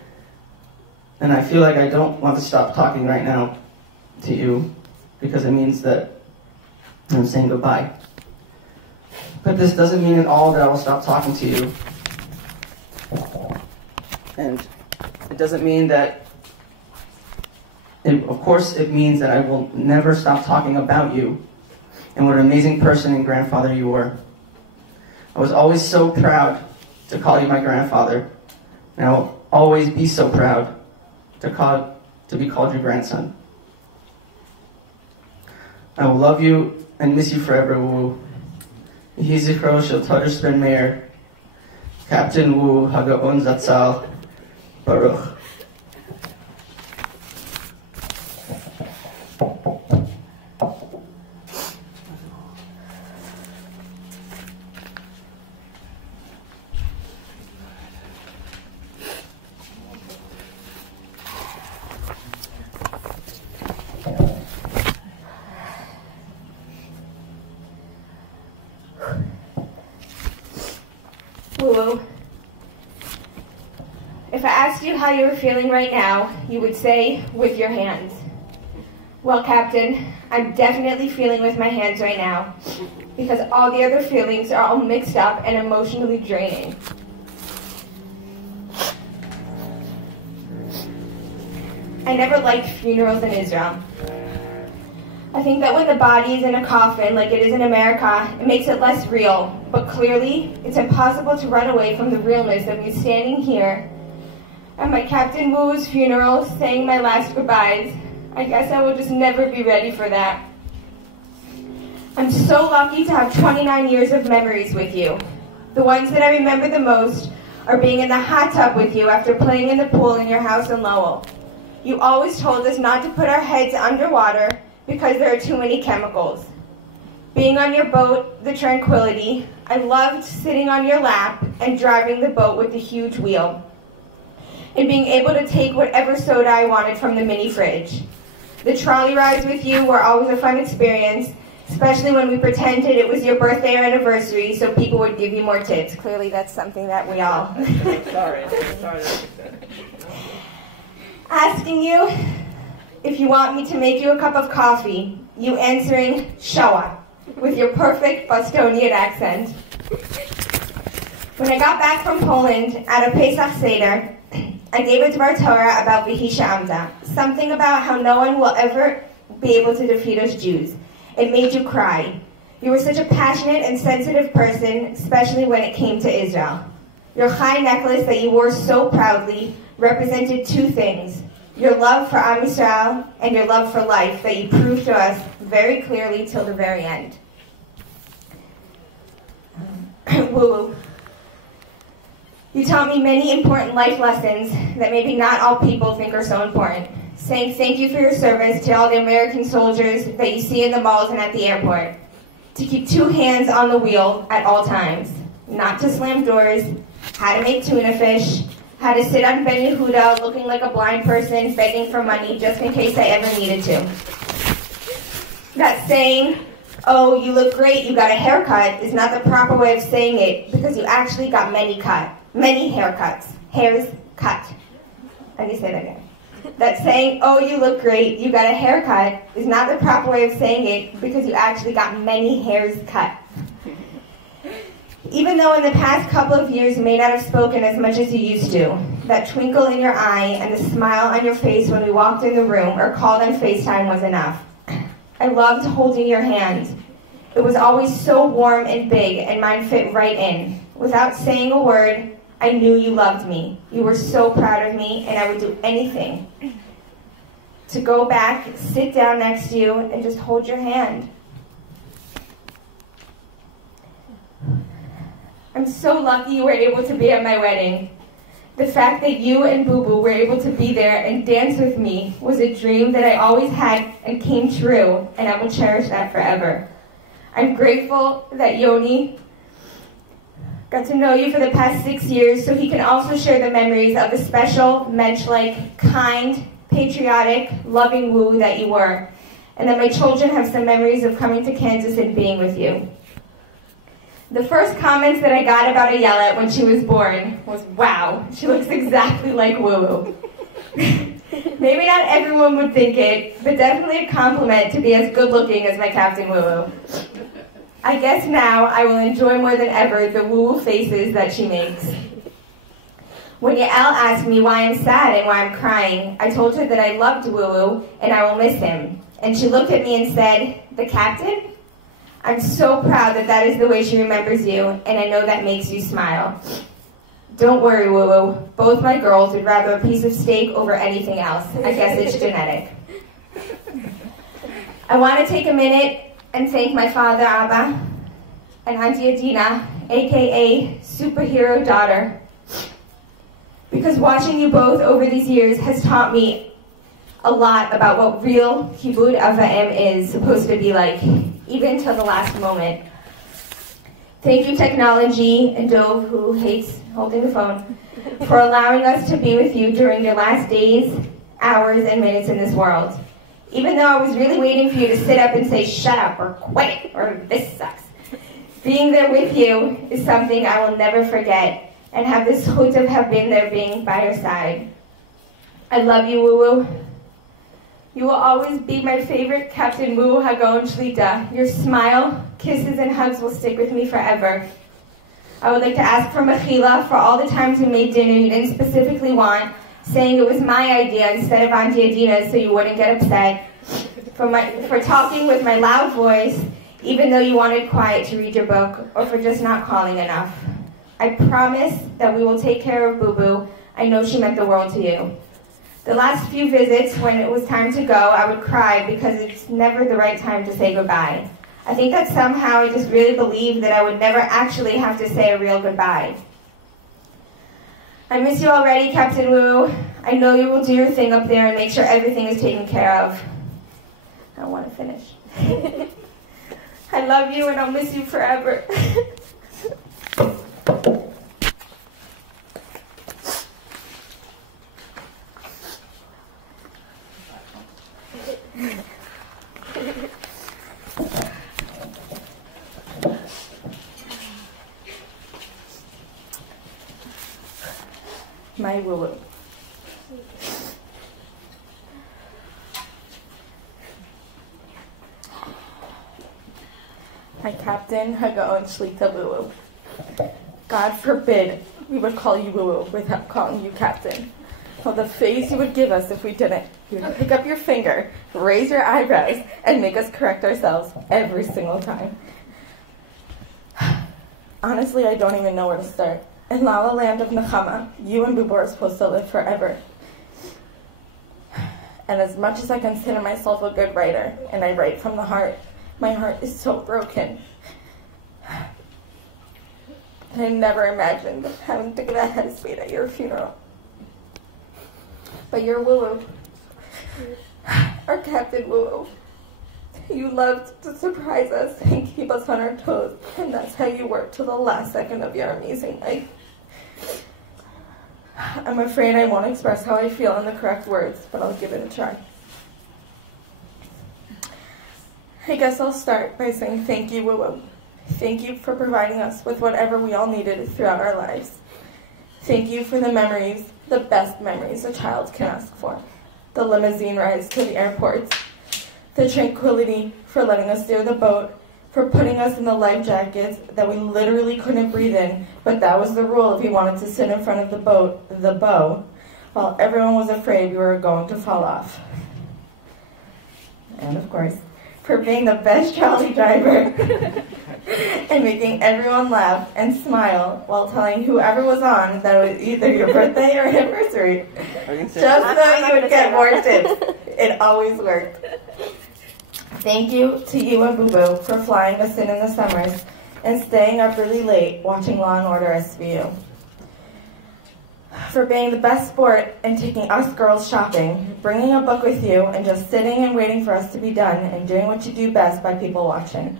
And I feel like I don't want to stop talking right now to you because it means that I'm saying goodbye. But this doesn't mean at all that I will stop talking to you. And it doesn't mean that, of course it means that I will never stop talking about you and what an amazing person and grandfather you were. I was always so proud to call you my grandfather, and I will always be so proud to be called your grandson. I will love you and miss you forever, Woo. Yehi zichro shel Todros ben Mayer, Captain Woo Hagaon Zatzal, Baruch. Woo. If I asked you how you were feeling right now, you would say, with your hands. Well, Captain, I'm definitely feeling with my hands right now. because all the other feelings are all mixed up and emotionally draining. I never liked funerals in Israel. I think that when the body is in a coffin, like it is in America, it makes it less real. But clearly, it's impossible to run away from the realness of me standing here at my Captain Wu's funeral, saying my last goodbyes. I guess I will just never be ready for that. I'm so lucky to have 29 years of memories with you. The ones that I remember the most are being in the hot tub with you after playing in the pool in your house in Lowell. You always told us not to put our heads underwater because there are too many chemicals. Being on your boat, the Tranquility, I loved sitting on your lap and driving the boat with the huge wheel. And being able to take whatever soda I wanted from the mini fridge. The trolley rides with you were always a fun experience, especially when we pretended it was your birthday or anniversary so people would give you more tips. Clearly that's something that we all... Sorry. Asking you if you want me to make you a cup of coffee, you answering Shawa with your perfect Bostonian accent. When I got back from Poland at a Pesach Seder, I gave a Dvar Torah about Vihisha Amda, something about how no one will ever be able to defeat us Jews. It made you cry. You were such a passionate and sensitive person, especially when it came to Israel. Your Chai necklace that you wore so proudly represented two things: your love for Am Yisrael and your love for life that you proved to us very clearly till the very end. Woo-woo. You taught me many important life lessons that maybe not all people think are so important. Saying thank you for your service to all the American soldiers that you see in the malls and at the airport. To keep two hands on the wheel at all times. Not to slam doors, how to make tuna fish, how to sit on Ben Yehuda looking like a blind person begging for money just in case I ever needed to. That saying, oh, you look great, you got a haircut, is not the proper way of saying it because you actually got many haircuts. Hairs cut. Let me say that again. That saying, oh, you look great, you got a haircut, is not the proper way of saying it because you actually got many hairs cut. Even though in the past couple of years you may not have spoken as much as you used to, that twinkle in your eye and the smile on your face when we walked in the room or called on FaceTime was enough. I loved holding your hand. It was always so warm and big, and mine fit right in. Without saying a word, I knew you loved me. You were so proud of me, and I would do anything to go back, sit down next to you, and just hold your hand. I'm so lucky you were able to be at my wedding. The fact that you and Boo Boo were able to be there and dance with me was a dream that I always had and came true, and I will cherish that forever. I'm grateful that Yoni got to know you for the past 6 years so he can also share the memories of the special, mensch-like, kind, patriotic, loving Wu that you were, and that my children have some memories of coming to Kansas and being with you. The first comments that I got about Ayelet when she was born was, wow, she looks exactly like Woo-Woo. Maybe not everyone would think it, but definitely a compliment to be as good looking as my Captain Woo-Woo. I guess now I will enjoy more than ever the Woo-Woo faces that she makes. When Yael asked me why I'm sad and why I'm crying, I told her that I loved Woo-Woo and I will miss him. And she looked at me and said, the captain? I'm so proud that that is the way she remembers you, and I know that makes you smile. Don't worry, Woo-Woo. Both my girls would rather a piece of steak over anything else. I guess it's genetic. I want to take a minute and thank my father, Abba, and Auntie Adina, a.k.a. superhero daughter, because watching you both over these years has taught me a lot about what real Kibud Avayim is supposed to be like, even until the last moment. Thank you, technology, and Dove, who hates holding the phone, for allowing us to be with you during your last days, hours, and minutes in this world. Even though I was really waiting for you to sit up and say, shut up, or quit, or this sucks. Being there with you is something I will never forget, and have this zchut of have been there being by your side. I love you, Woo-Woo. You will always be my favorite Captain Wu Hagon Shlita. Your smile, kisses, and hugs will stick with me forever. I would like to ask for mechila for all the times we made dinner you didn't specifically want, saying it was my idea instead of Auntie Adina's so you wouldn't get upset. For talking with my loud voice, even though you wanted quiet to read your book, or for just not calling enough. I promise that we will take care of Boo Boo. I know she meant the world to you. The last few visits, when it was time to go, I would cry because it's never the right time to say goodbye. I think that somehow I just really believed that I would never actually have to say a real goodbye. I miss you already, Captain Wu. I know you will do your thing up there and make sure everything is taken care of. I want to finish. I love you and I'll miss you forever. My Woo-Woo. My Captain Hagon Shlita Woo-Woo. God forbid we would call you Woo-Woo without calling you Captain. Well, the face you would give us if we didn't. You would pick up your finger, raise your eyebrows, and make us correct ourselves every single time. Honestly, I don't even know where to start. In La La Land of Nechama, you and Boo Boo are supposed to live forever. And as much as I consider myself a good writer, and I write from the heart, my heart is so broken. I never imagined having to get a head speed at your funeral. But you're Woo-Woo, our Captain Woo-Woo. You loved to surprise us and keep us on our toes, and that's how you worked till the last second of your amazing life. I'm afraid I won't express how I feel in the correct words, but I'll give it a try. I guess I'll start by saying thank you, Woo-Woo. Thank you for providing us with whatever we all needed throughout our lives. Thank you for the memories, the best memories a child can ask for. The limousine rides to the airports, the tranquility for letting us steer the boat, for putting us in the life jackets that we literally couldn't breathe in, but that was the rule if we wanted to sit in front of the boat, the bow, while everyone was afraid we were going to fall off. And of course, for being the best trolley driver and making everyone laugh and smile while telling whoever was on that it was either your birthday or anniversary, just so you would get more tips. It always worked. Thank you to you and Boo Boo for flying us in the summers and staying up really late watching Law & Order SVU. For being the best sport and taking us girls shopping, bringing a book with you, and just sitting and waiting for us to be done and doing what you do best by people watching.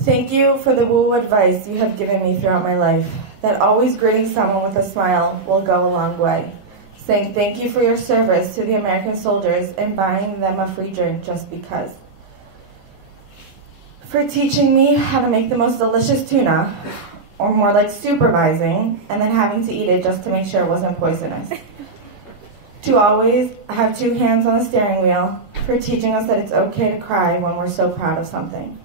Thank you for the woo advice you have given me throughout my life, that always greeting someone with a smile will go a long way. Saying thank you for your service to the American soldiers and buying them a free drink just because. For teaching me how to make the most delicious tuna, or more like supervising, and then having to eat it just to make sure it wasn't poisonous. To always have two hands on the steering wheel, for teaching us that it's okay to cry when we're so proud of something.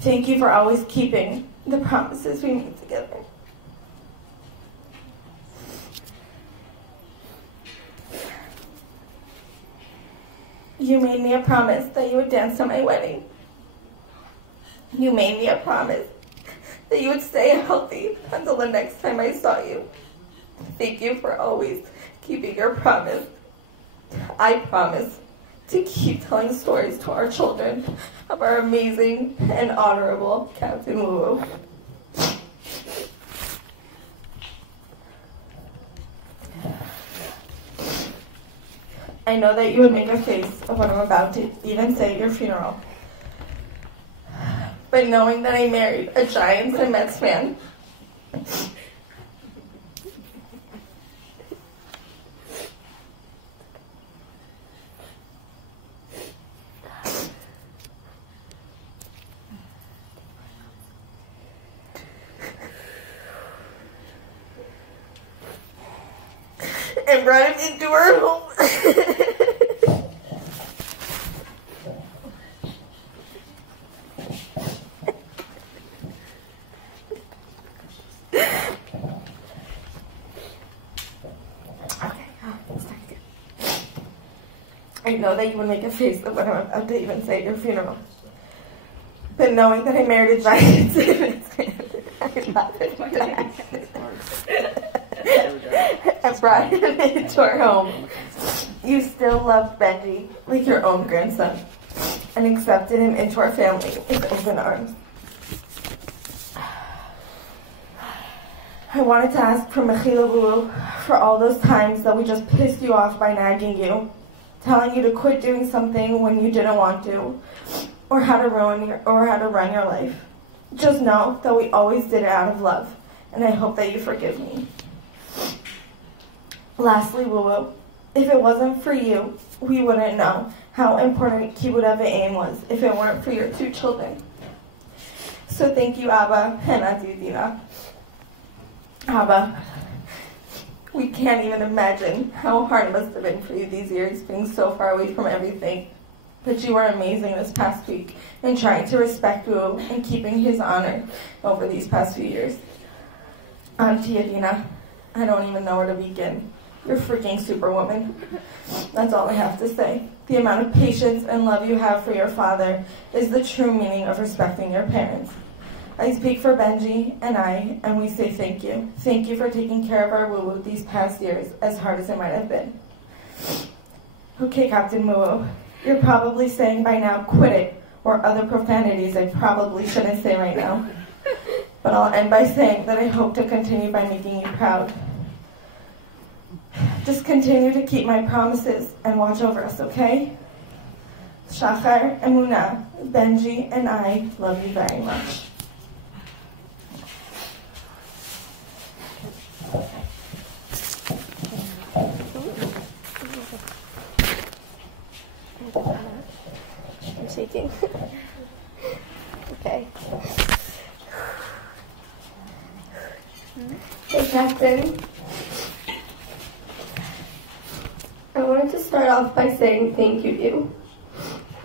Thank you for always keeping the promises we made together. You made me a promise that you would dance at my wedding. You made me a promise that you would stay healthy until the next time I saw you. Thank you for always keeping your promise. I promise to keep telling stories to our children of our amazing and honorable Captain Woo-Woo. I know that you would make a face of what I'm about to even say at your funeral. But knowing that I married a Giants and Mets fan, and brought him into our home. I know that you would make a face of what I'm about to even say at your funeral. But knowing that I married a giant, I love it. And brought him into our home. You still love Benji like your own grandson and accepted him into our family with open arms. I wanted to ask for Mechila Bulu for all those times that we just pissed you off by nagging you, telling you to quit doing something when you didn't want to, or how to run your life. Just know that we always did it out of love, and I hope that you forgive me. Lastly, Woo-Woo, if it wasn't for you, we wouldn't know how important Kibbutz Avim was if it weren't for your 2 children. So thank you, Abba and Auntie Dina. Abba, we can't even imagine how hard it must have been for you these years, being so far away from everything. But you were amazing this past week in trying to respect Wu and keeping his honor over these past few years. Auntie Adina, I don't even know where to begin. You're freaking superwoman. That's all I have to say. The amount of patience and love you have for your father is the true meaning of respecting your parents. I speak for Benji and I, and we say thank you. Thank you for taking care of our Woo-Woo these past years, as hard as it might have been. Okay, Captain Woo-Woo, you're probably saying by now, quit it, or other profanities I probably shouldn't say right now. But I'll end by saying that I hope to continue by making you proud. Just continue to keep my promises and watch over us, okay? Shachar, Emunah, Benji, and I love you very much. I'm shaking. Okay. Hey, Captain. I wanted to start off by saying thank you to you.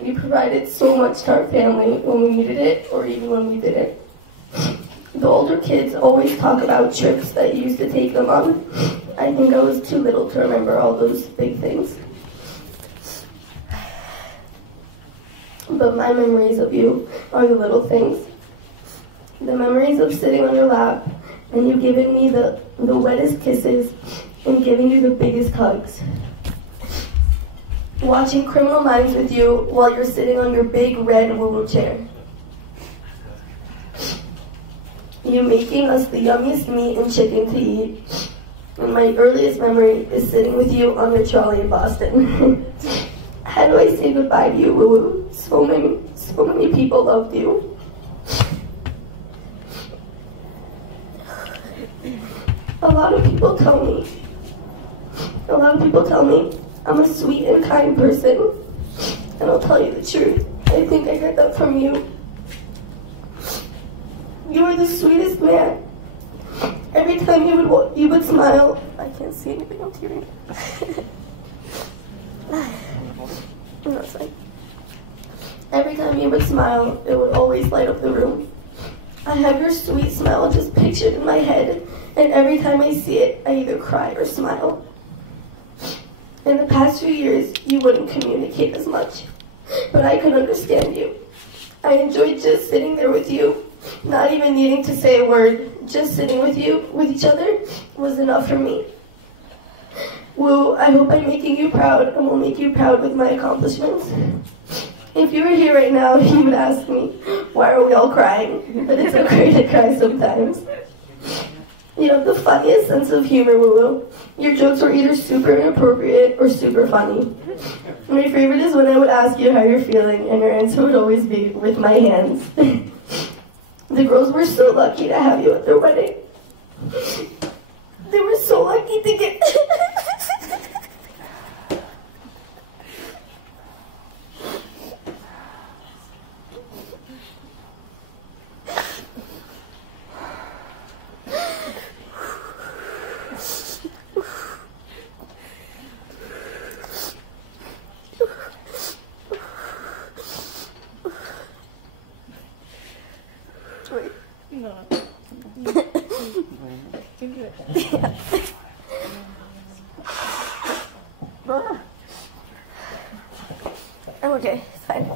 You provided so much to our family when we needed it, or even when we didn't. The older kids always talk about trips that you used to take them on. I think I was too little to remember all those big things. But my memories of you are the little things. The memories of sitting on your lap and you giving me the wettest kisses and giving you the biggest hugs. Watching Criminal Minds with you while you're sitting on your big red woo-woo chair. You making us the yummiest meat and chicken to eat. And my earliest memory is sitting with you on the trolley in Boston. How do I say goodbye to you, Woo-Woo? So many people loved you. A lot of people tell me I'm a sweet and kind person. And I'll tell you the truth. I think I got that from you. You were the sweetest man. Every time you would smile. I can't see anything, I'm tearing. No, it's like, every time you would smile, it would always light up the room. I have your sweet smile just pictured in my head, and every time I see it, I either cry or smile. In the past few years, you wouldn't communicate as much, but I could understand you. I enjoyed just sitting there with you, not even needing to say a word. Just sitting with you, with each other, was enough for me. Woo, I hope I'm making you proud and will make you proud with my accomplishments. If you were here right now, you would ask me, why are we all crying? But it's okay to cry sometimes. You have the funniest sense of humor, Woo-Woo. Your jokes were either super inappropriate or super funny. My favorite is when I would ask you how you're feeling, and your answer would always be, with my hands. The girls were so lucky to have you at their wedding. They were so lucky to get... I'm okay, it's fine.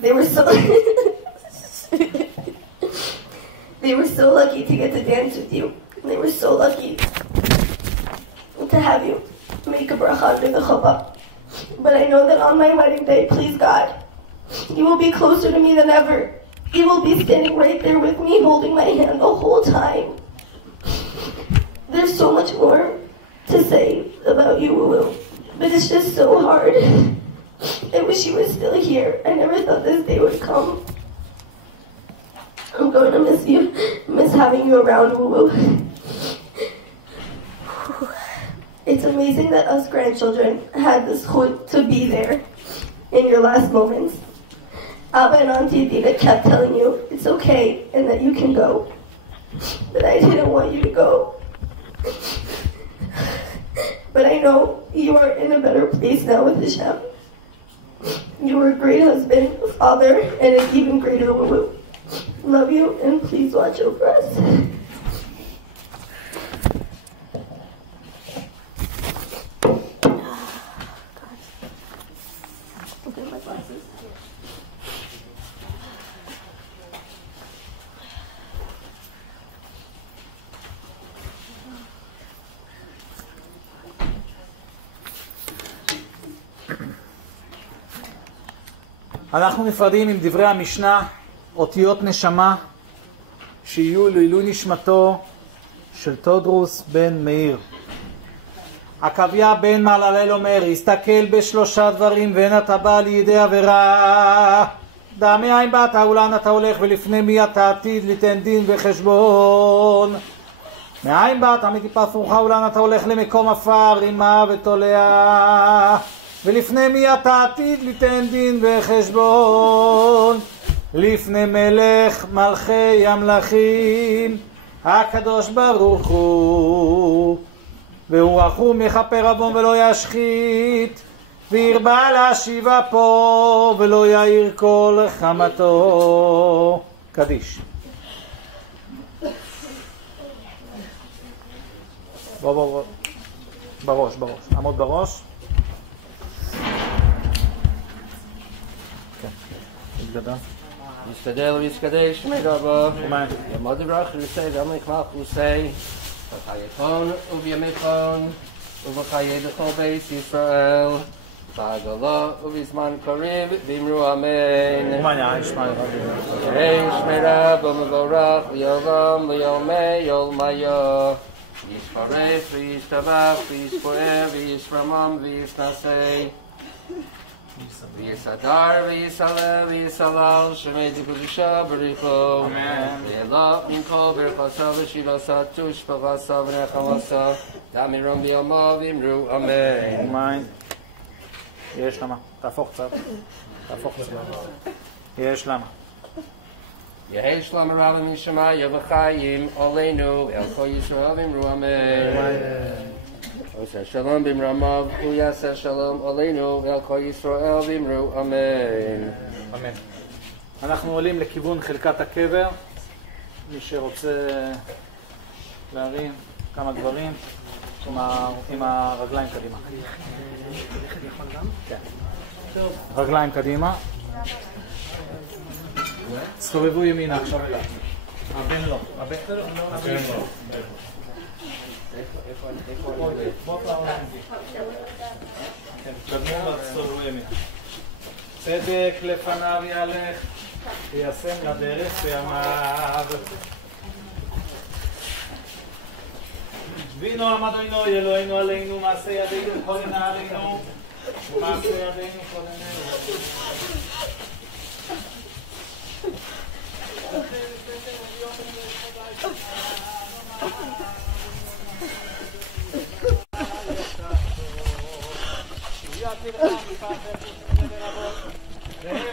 They were so they were so lucky to get to dance with you. They were so lucky to have you make a bracha under the chuppah. But I know that on my wedding day, please God, you will be closer to me than ever. You will be standing right there with me, holding my hand the whole time. There's so much more to say about you, Woo, but it's just so hard. I wish you were still here. I never thought this day would come. I'm going to miss you, miss having you around, Woo. It's amazing that us grandchildren had the zchut to be there in your last moments. Abba and Auntie Dina kept telling you it's okay and that you can go. But I didn't want you to go. But I know you are in a better place now with Hashem. You were a great husband, father, and an even greater woo. Love you, and please watch over us. Look at my glasses. אנחנו נפרדים עם דברי המשנה, אותיות נשמה, שיהיו לעילוי נשמתו של טודרוס בן מאיר. עקביה בן מהללל אומר, הסתכל בשלושה דברים ואין אתה בא לידי עבירה. דע מאין באת ולאן אתה הולך ולפני מי אתה עתיד ליתן דין וחשבון. מאין באת מטיפה סרוחה ולאן אתה הולך למקום עפר רימה ותולע. ולפני מי אתה עתיד ליתן דין וחשבון. לפני מלך מלכי המלכים הקדוש ברוך הוא. והוא רחום יכפר עוון ולא ישחית, וירבה להשיב אפו ולא יאיר כל חמתו. קדיש. בוא בראש, עמוד בראש. ישתדל וישקדש מרבו, יעמוד יברח ירצה ועמך מלכוסי, בחייכון ובימיכון ובחיי בכל בית ישראל, בעגלו ובזמן קריב ואמרו אמן. יהי שמי רב ומבורך ויעלם ויעלמי יעלמיו, ישברך וישתבח וישפואר וישרמם וישנסי, ויסדר ויסלל ויסלל שמי דקודשה בריחו, ויעלה מן כל ברכסו ושירסו תושפחסו ונחמסו, דמירום ביומו ואמרו אמן. יש למה, תהפוך קצת, יש למה. יהי שלום רב משמיים וחיים עלינו אל כל ישראל ואמרו אמן. עושה שלום במרמיו ויעשה שלום עלינו ועל כל ישראל ואמרו אמן. אמן. אנחנו עולים לכיוון חלקת הקבר. מי שרוצה להרים כמה דברים עם הרגליים קדימה. כן. רגליים קדימה. סתובבו ימינה עכשיו אליו. הבן לא. צדק לפניו ילך וישם לדרך בימיו. בינו עמדנו אלוהינו עלינו מעשה ידינו כוננה עלינו ומעשה ידינו כונננו.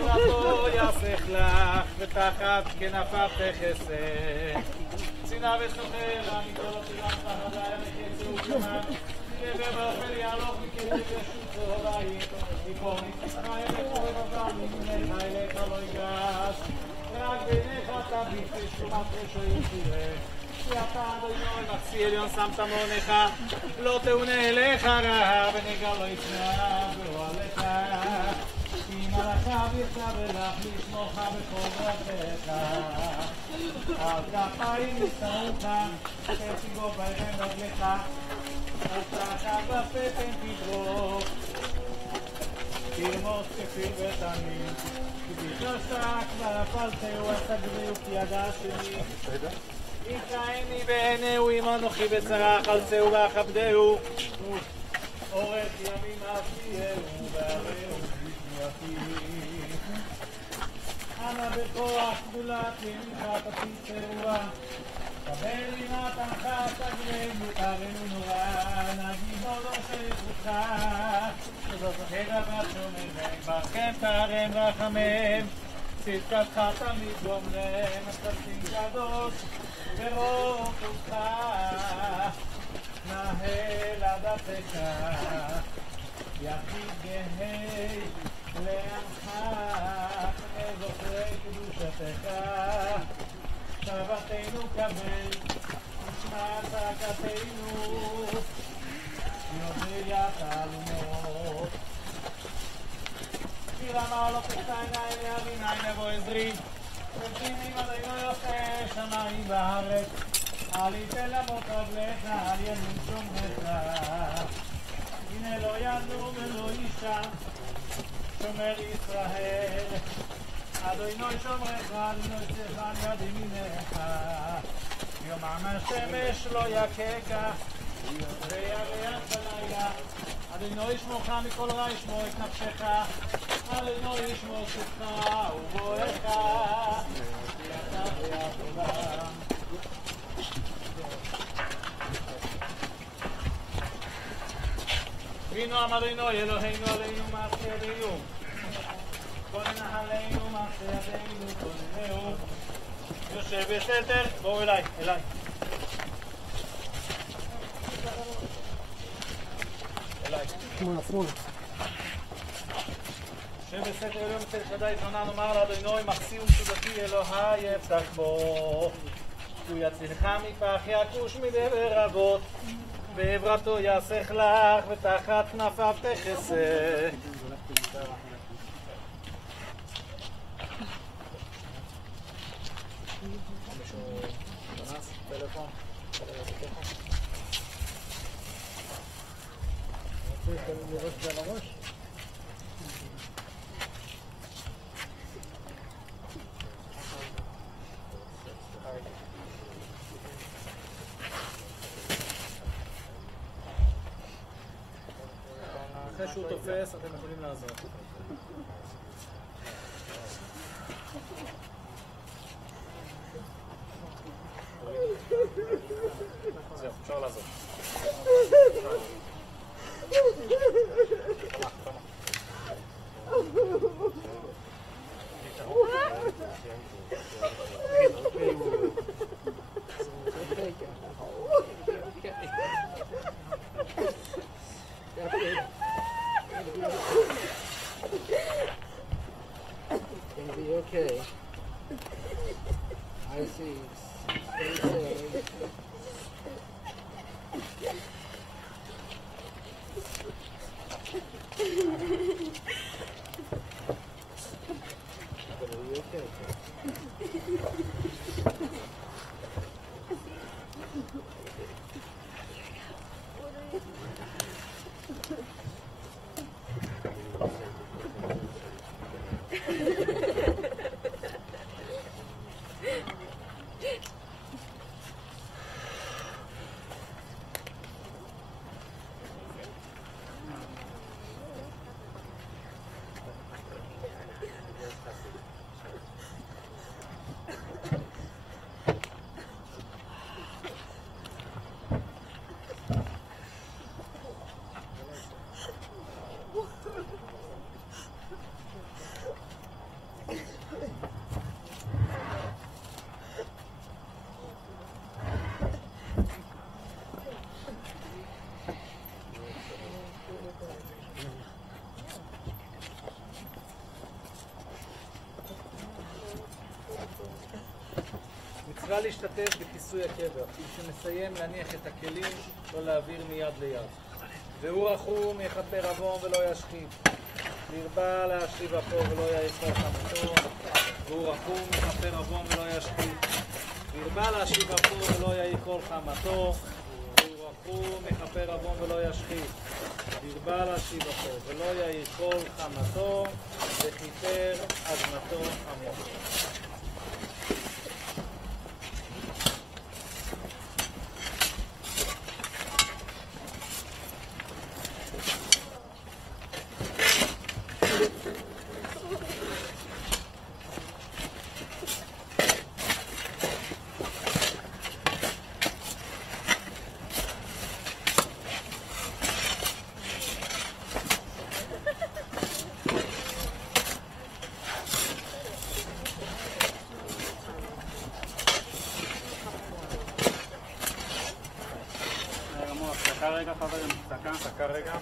רבתו יסך לך ותחת כנפיו תחסה, צנעה וסוחר המגדולות שלך בחדיה מקצו כמם, ובאופן יהלוך מכתב ישוצו בית, יקום יצחק וחורב אותם ממך אליך לא ייגש, רק בעיניך תביט ושומת רשעים תראה. כי אתה אדוני מחסי עליון שמת מעונך, לא תאונה אליך רעה ונגע לא יצנע באוהליך. כי מלאכיו יצווה לך לשמוך בכל דרכיך. על כפיים ישנאוך, תשיגו בהם רגליך, ותחת בפתן תדרוך. תרמוס כפיר ותנים, כי ביקשת ואפלתהו אסגבהו כי ידעתני. יתראני בעיניהו אם אנוכי בצרה חלצהו ואכבדהו. אורך ימים אפיהו וערהו בשמואתי. אנא בכוח גדולת ימינך תפיצרוה. קבל לי נתנך תגרנו תרנו נורא. נגידו לו שליחותך. כדבר שומר בכם תרם רחמם. צדקתך תמיד גומרם, חסין קדוש ברוך אותך. נהל עדתך, יחיד גהי לעמך, מזוכרי קדושתך. שבתנו קבל, נשמע צעקתנו, יודע תעלומות. למה לא פתח עיני להבין עין אבו עזרי ופנימים עדינו יפה שמיים בארץ אל יתן למות רגליך אל ימין שומרך הנה לא ינום ולא אישה שומר ישראל אדוני שומרך אדוני צפן יד ימינך יומם השמש לא יככה וירח בלילה אדוני ישמורך מכל רע ישמור את נפשך אדוני ישמור שובך ובואך כי אתה ויעקב. וינועם אדוני אלוהינו עלינו מעשה ידינו כונן עלינו מעשה ידינו כוננהו. יושב בסתר בואו אליי שמונה. שבסתר עליון אצל שדי זונה נאמר לאדוני מחסי ומצודתי אלוהי יפתח בו. הוא יצילך מפח יכוש מדבר רבות בעברתו יסך לך ותחת כנפיו תכסה. לראות את זה על הראש? אחרי שהוא תופס אתם יכולים לעזור. זהו, אפשר לעזור. Okay. I see. מצווה להשתתף בכיסוי הקבר. מי שמסיים להניח את הכלים, לא להעביר מיד ליד. והוא רחום יכפר עוון ולא ישחית. והרבה להשיב אפו ולא יאכל חמתו. והוא רחום יכפר עוון ולא ישחית. והרבה להשיב אפו ולא יאכל חמתו. והוא רחום יכפר עוון ולא ישחית. והרבה להשיב אפו ולא יאכל חמתו. וכיפר אדמתו עמו. רגע חברים, דקה רגע.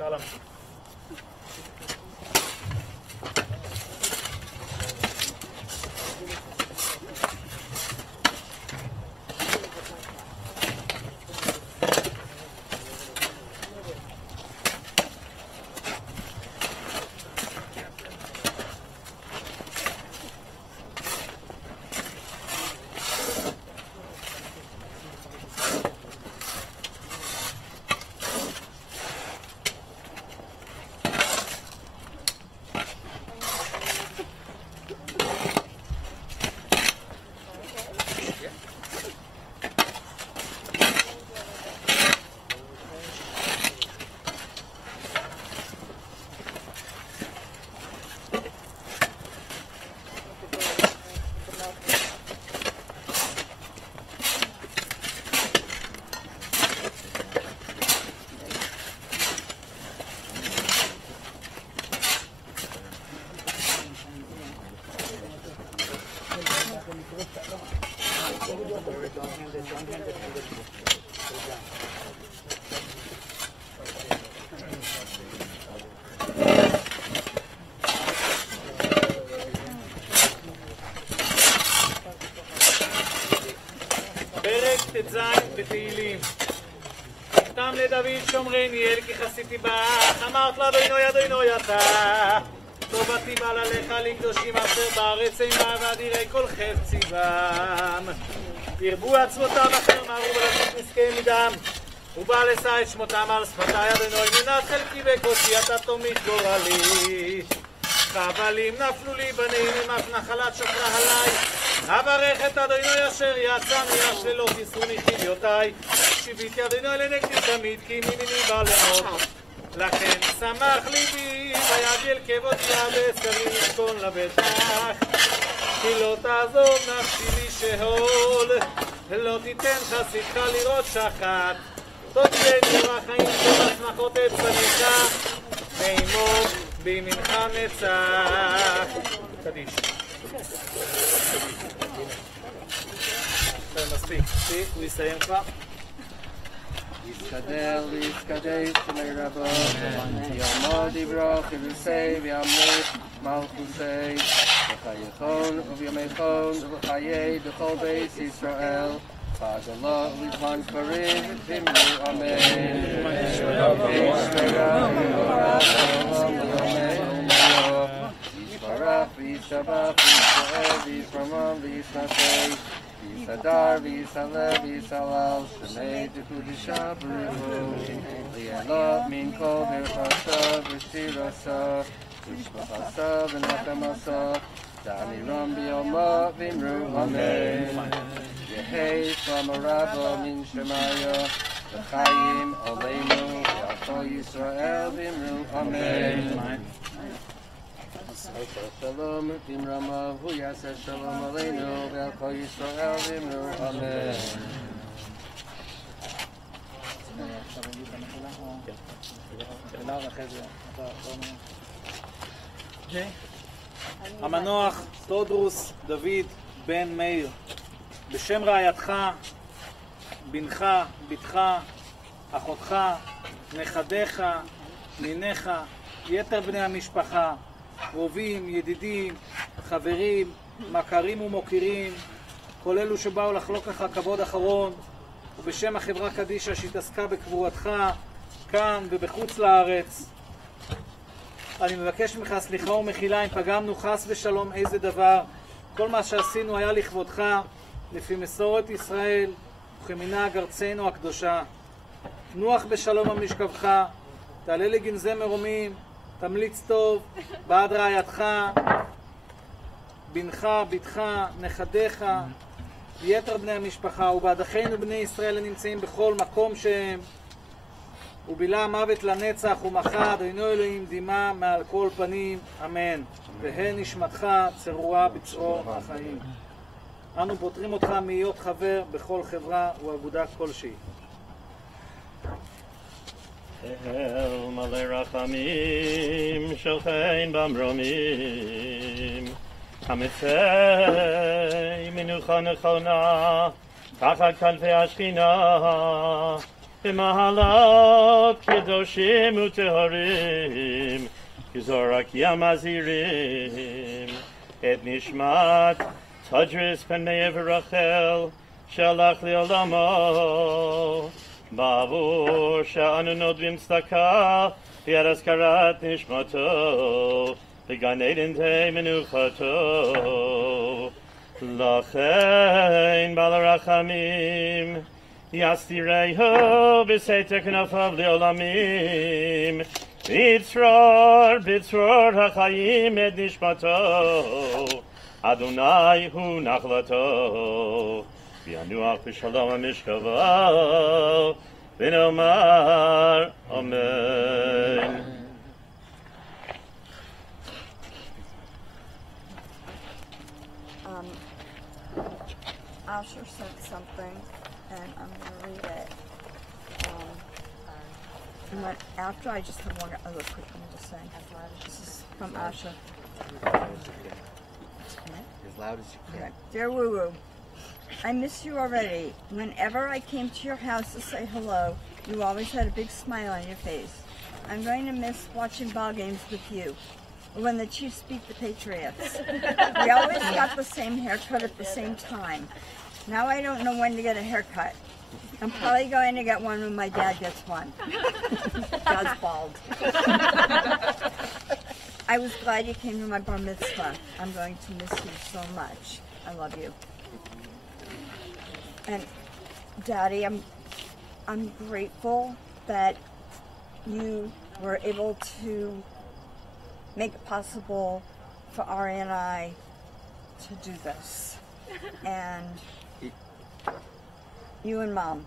שלום. ט"ז בתהילים. תם לדוד שומרני אל כי חסיתי בך, אמרת לאדוני אדוני אתה. טובתי בא ללך לקדושים אשר בארץ אימה ואדירי כל חפצי בם. ירבו עצמותיו אחר מרו ולשאת נזקי מדם. ובא לשא את שמותם על שפתי אדוני מנת חלקי וקושי אתה תומית גורלי. חבלים נפלו לי בניהם אף נחלת שוכרה עליי. אברך את אדוני אשר יצאני אשר לא תסרוני חיליותי. שיביתי אדוני לנגדי תמיד כי מימיני בא למות. לכן שמח ליבי ויגל כבודי הבשרי ישכון לבטח. כי לא תעזוב נפשי לי שאול ולא תיתן חסידך לראות שחת. תודיעני בחיים שבשמחות את צניחה מימות בימינך נצח. קדיש. מספיק, הוא יסיים כבר. יסקדל ויסקדש לרבות, יעמוד יברוך ויסי ויעמוד malchusei, v'chayechon u'v'yomechon u'v'chayei b'chol beis Yisrael, v'adalah u'lizman kvarim v'imru amen. Yisbarach v'yishabach v'yisrael v'yisramam v'yisnasei, v'yisadar v'yisalel v'yisalal, shemei d'kudisha b'ruhu, li'elot min kol birchasa v'shirasa, v'shmachasa v'nachamasa, da'amiram b'yoma v'imru amen. Yehei Shlomarabba min Shemaya, v'chayim aleinu v'achol Yisrael v'imru amen. Shalom v'imrama v'yaseh shalom aleinu v'achol Yisrael v'imru amen. המנוח טודרוס דוד בן מאיר, בשם רעייתך, בנך, בתך, אחותך, נכדיך, ניניך, יתר בני המשפחה, קרובים, ידידים, חברים, מכרים ומוקירים, כל אלו שבאו לחלוק לך כבוד אחרון, ובשם החברה קדישה שהתעסקה בקבורתך כאן ובחוץ לארץ, אני מבקש ממך סליחה ומחילה אם פגמנו חס ושלום איזה דבר. כל מה שעשינו היה לכבודך, לפי מסורת ישראל וכמנהג ארצנו הקדושה. נוח בשלום על משכבך, תעלה לגנזי מרומים, תמליץ טוב בעד רעייתך, בנך, בתך, נכדיך, ויתר בני המשפחה, ובעד אחינו בני ישראל הנמצאים בכל מקום שהם, ובילה מוות לנצח ומחד, אינו אלוהים דימה מעל כל פנים, אמן. והן נשמתך צרורה בצרור החיים. אנו פותרים אותך מהיות חבר בכל חברה ואגודה כלשהי. אל מלא רחמים שוכן במרומים, המצא מנוחה נכונה תחת כנפי השכינה, במעלות קדושים וטהורים, כזורק ים הזירים, את נשמת טודרוס בן מאיר ורחל שהלך לעולמו, בעבור שאנו נודבים צדקה ביד הזכרת נשמתו, בגן עדן תהא מנוחתו. לכן בעל הרחמים יסתירהו בסתר כנפיו לעולמים, בצרור החיים את נשמתו, אדוני הוא נחלתו, וינוח בשלום המשכבו, ונאמר אמן. Asher sent something, and I'm going to read it. And then after, I just have one other quick thing to say. This is from Asher. As loud as you can. Dear Woo Woo, I miss you already. Whenever I came to your house to say hello, you always had a big smile on your face. I'm going to miss watching ball games with you, or when the Chiefs beat the Patriots. We always got the same haircut at the same time. Now I don't know when to get a haircut. I'm probably going to get one when my dad gets one. Dad's bald. I was glad you came to my bar mitzvah. I'm going to miss you so much. I love you. And Daddy, I'm grateful that you were able to make it possible for Ari and I to do this. And you and Mom.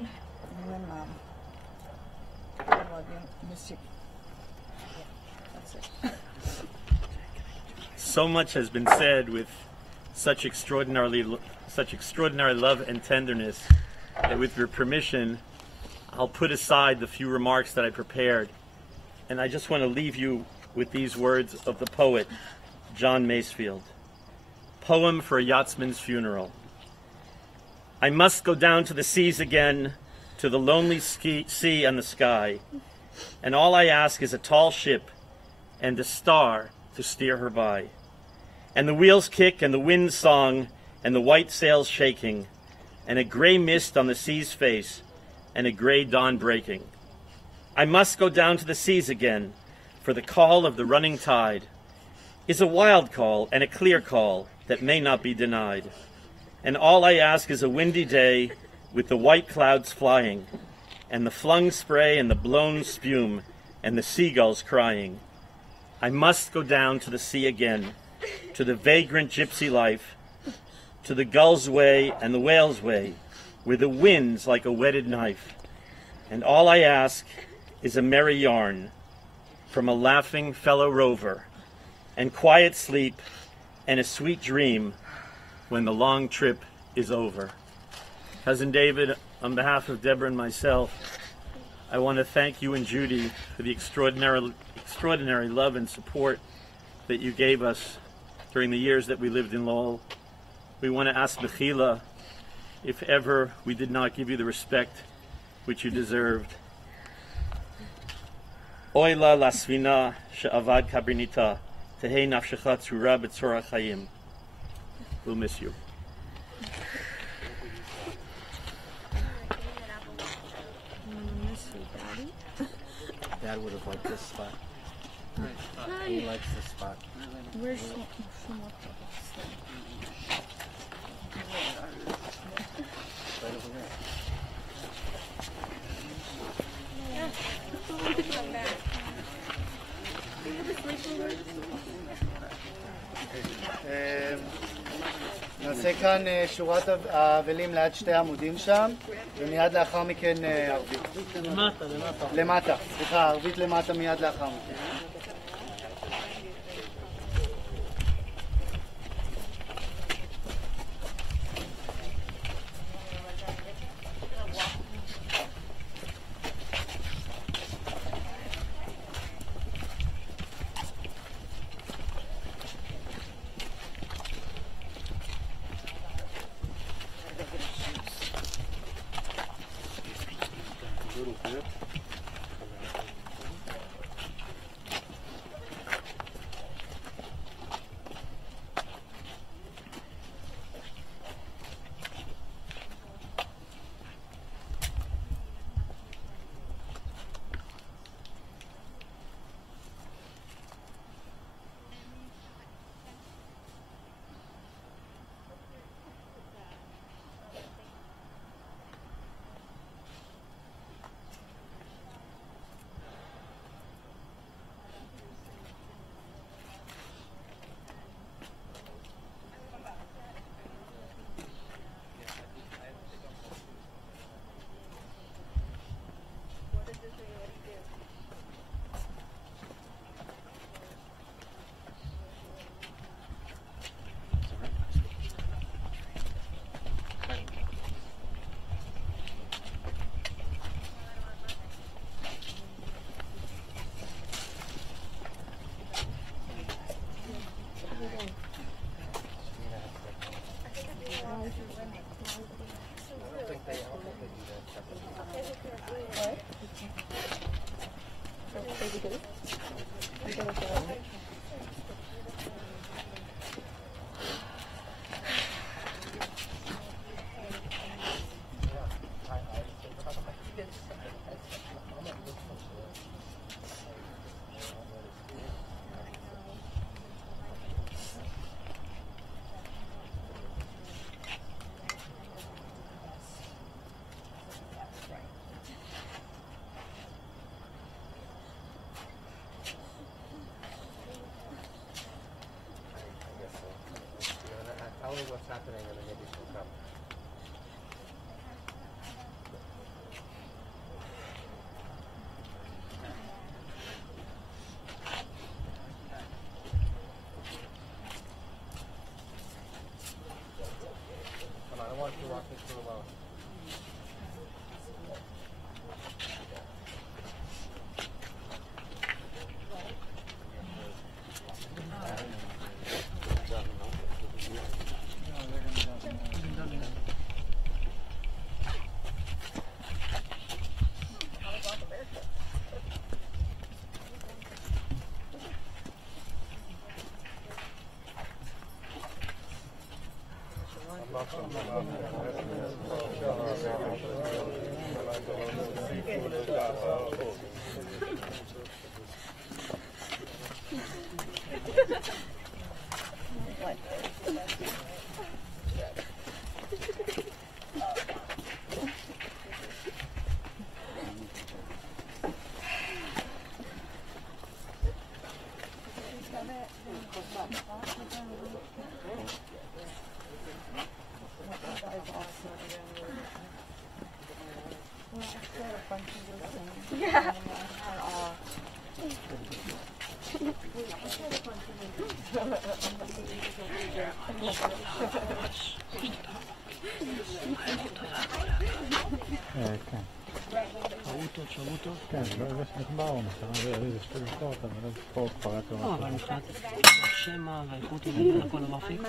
You and Mom. I love you. Miss you. That's it. So much has been said with such extraordinary love and tenderness that with your permission, I'll put aside the few remarks that I prepared. And I just want to leave you with these words of the poet, John Maysfield. Poem for a Yachtsman's funeral. I must go down to the seas again, to the lonely sea and the sky. And all I ask is a tall ship and a star to steer her by. And the wheels kick and the wind song and the white sails shaking and a gray mist on the sea's face and a gray dawn breaking. I must go down to the seas again, for the call of the running tide is a wild call and a clear call that may not be denied. And all I ask is a windy day with the white clouds flying and the flung spray and the blown spume and the seagulls crying. I must go down to the sea again, to the vagrant gypsy life, to the gull's way and the whale's way, where the wind's like a whetted knife. And all I ask is a merry yarn from a laughing fellow rover, and quiet sleep and a sweet dream when the long trip is over. Cousin David, on behalf of Deborah and myself, I want to thank you and Judy for the extraordinary love and support that you gave us during the years that we lived in Lowell. We want to ask Mechila if ever we did not give you the respect which you deserved. Oila lasvina she'avad kabrinita tehei nafshecha tzura b'tzora chayim. We'll miss you. Dad would have liked this spot. He likes this spot. Where's Right over there. נעשה כאן שורת אבלים ליד שתי עמודים שם, ומיד לאחר מכן ערבית. למטה, סליחה, ערבית למטה מיד לאחר מכן. Tell me what's happening and then maybe she'll come. Come on, I want you to walk me through alone. Yeah. כן. שמעו טוב? כן, זה שנקבר, זה שתי דקות, אבל לא זכור כבר רק לא. אבל מבחינת השמע והאיכות היא הכל דבר פיקס.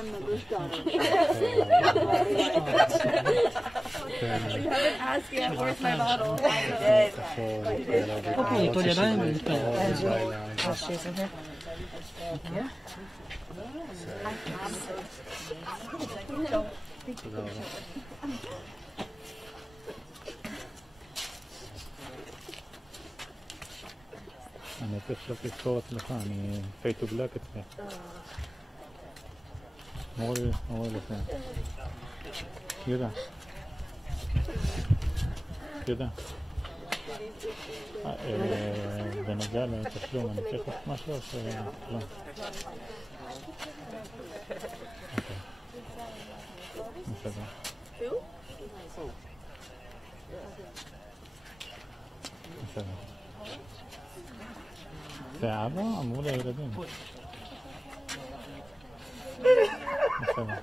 You haven't asked yet, where's my bottle? אוקיי, ליטול ידיים ולהתפלל. תודה רבה. אני צריך עכשיו לזכור אצלך, אני פי תוגלק אצלך. אמרו לי לפני. יהודה. יהודה. בנוגע לתשלום, אני צריך לעשות משהו או שלא? בסדר. בסדר. זה אבא? אמרו לילדים. בסדר.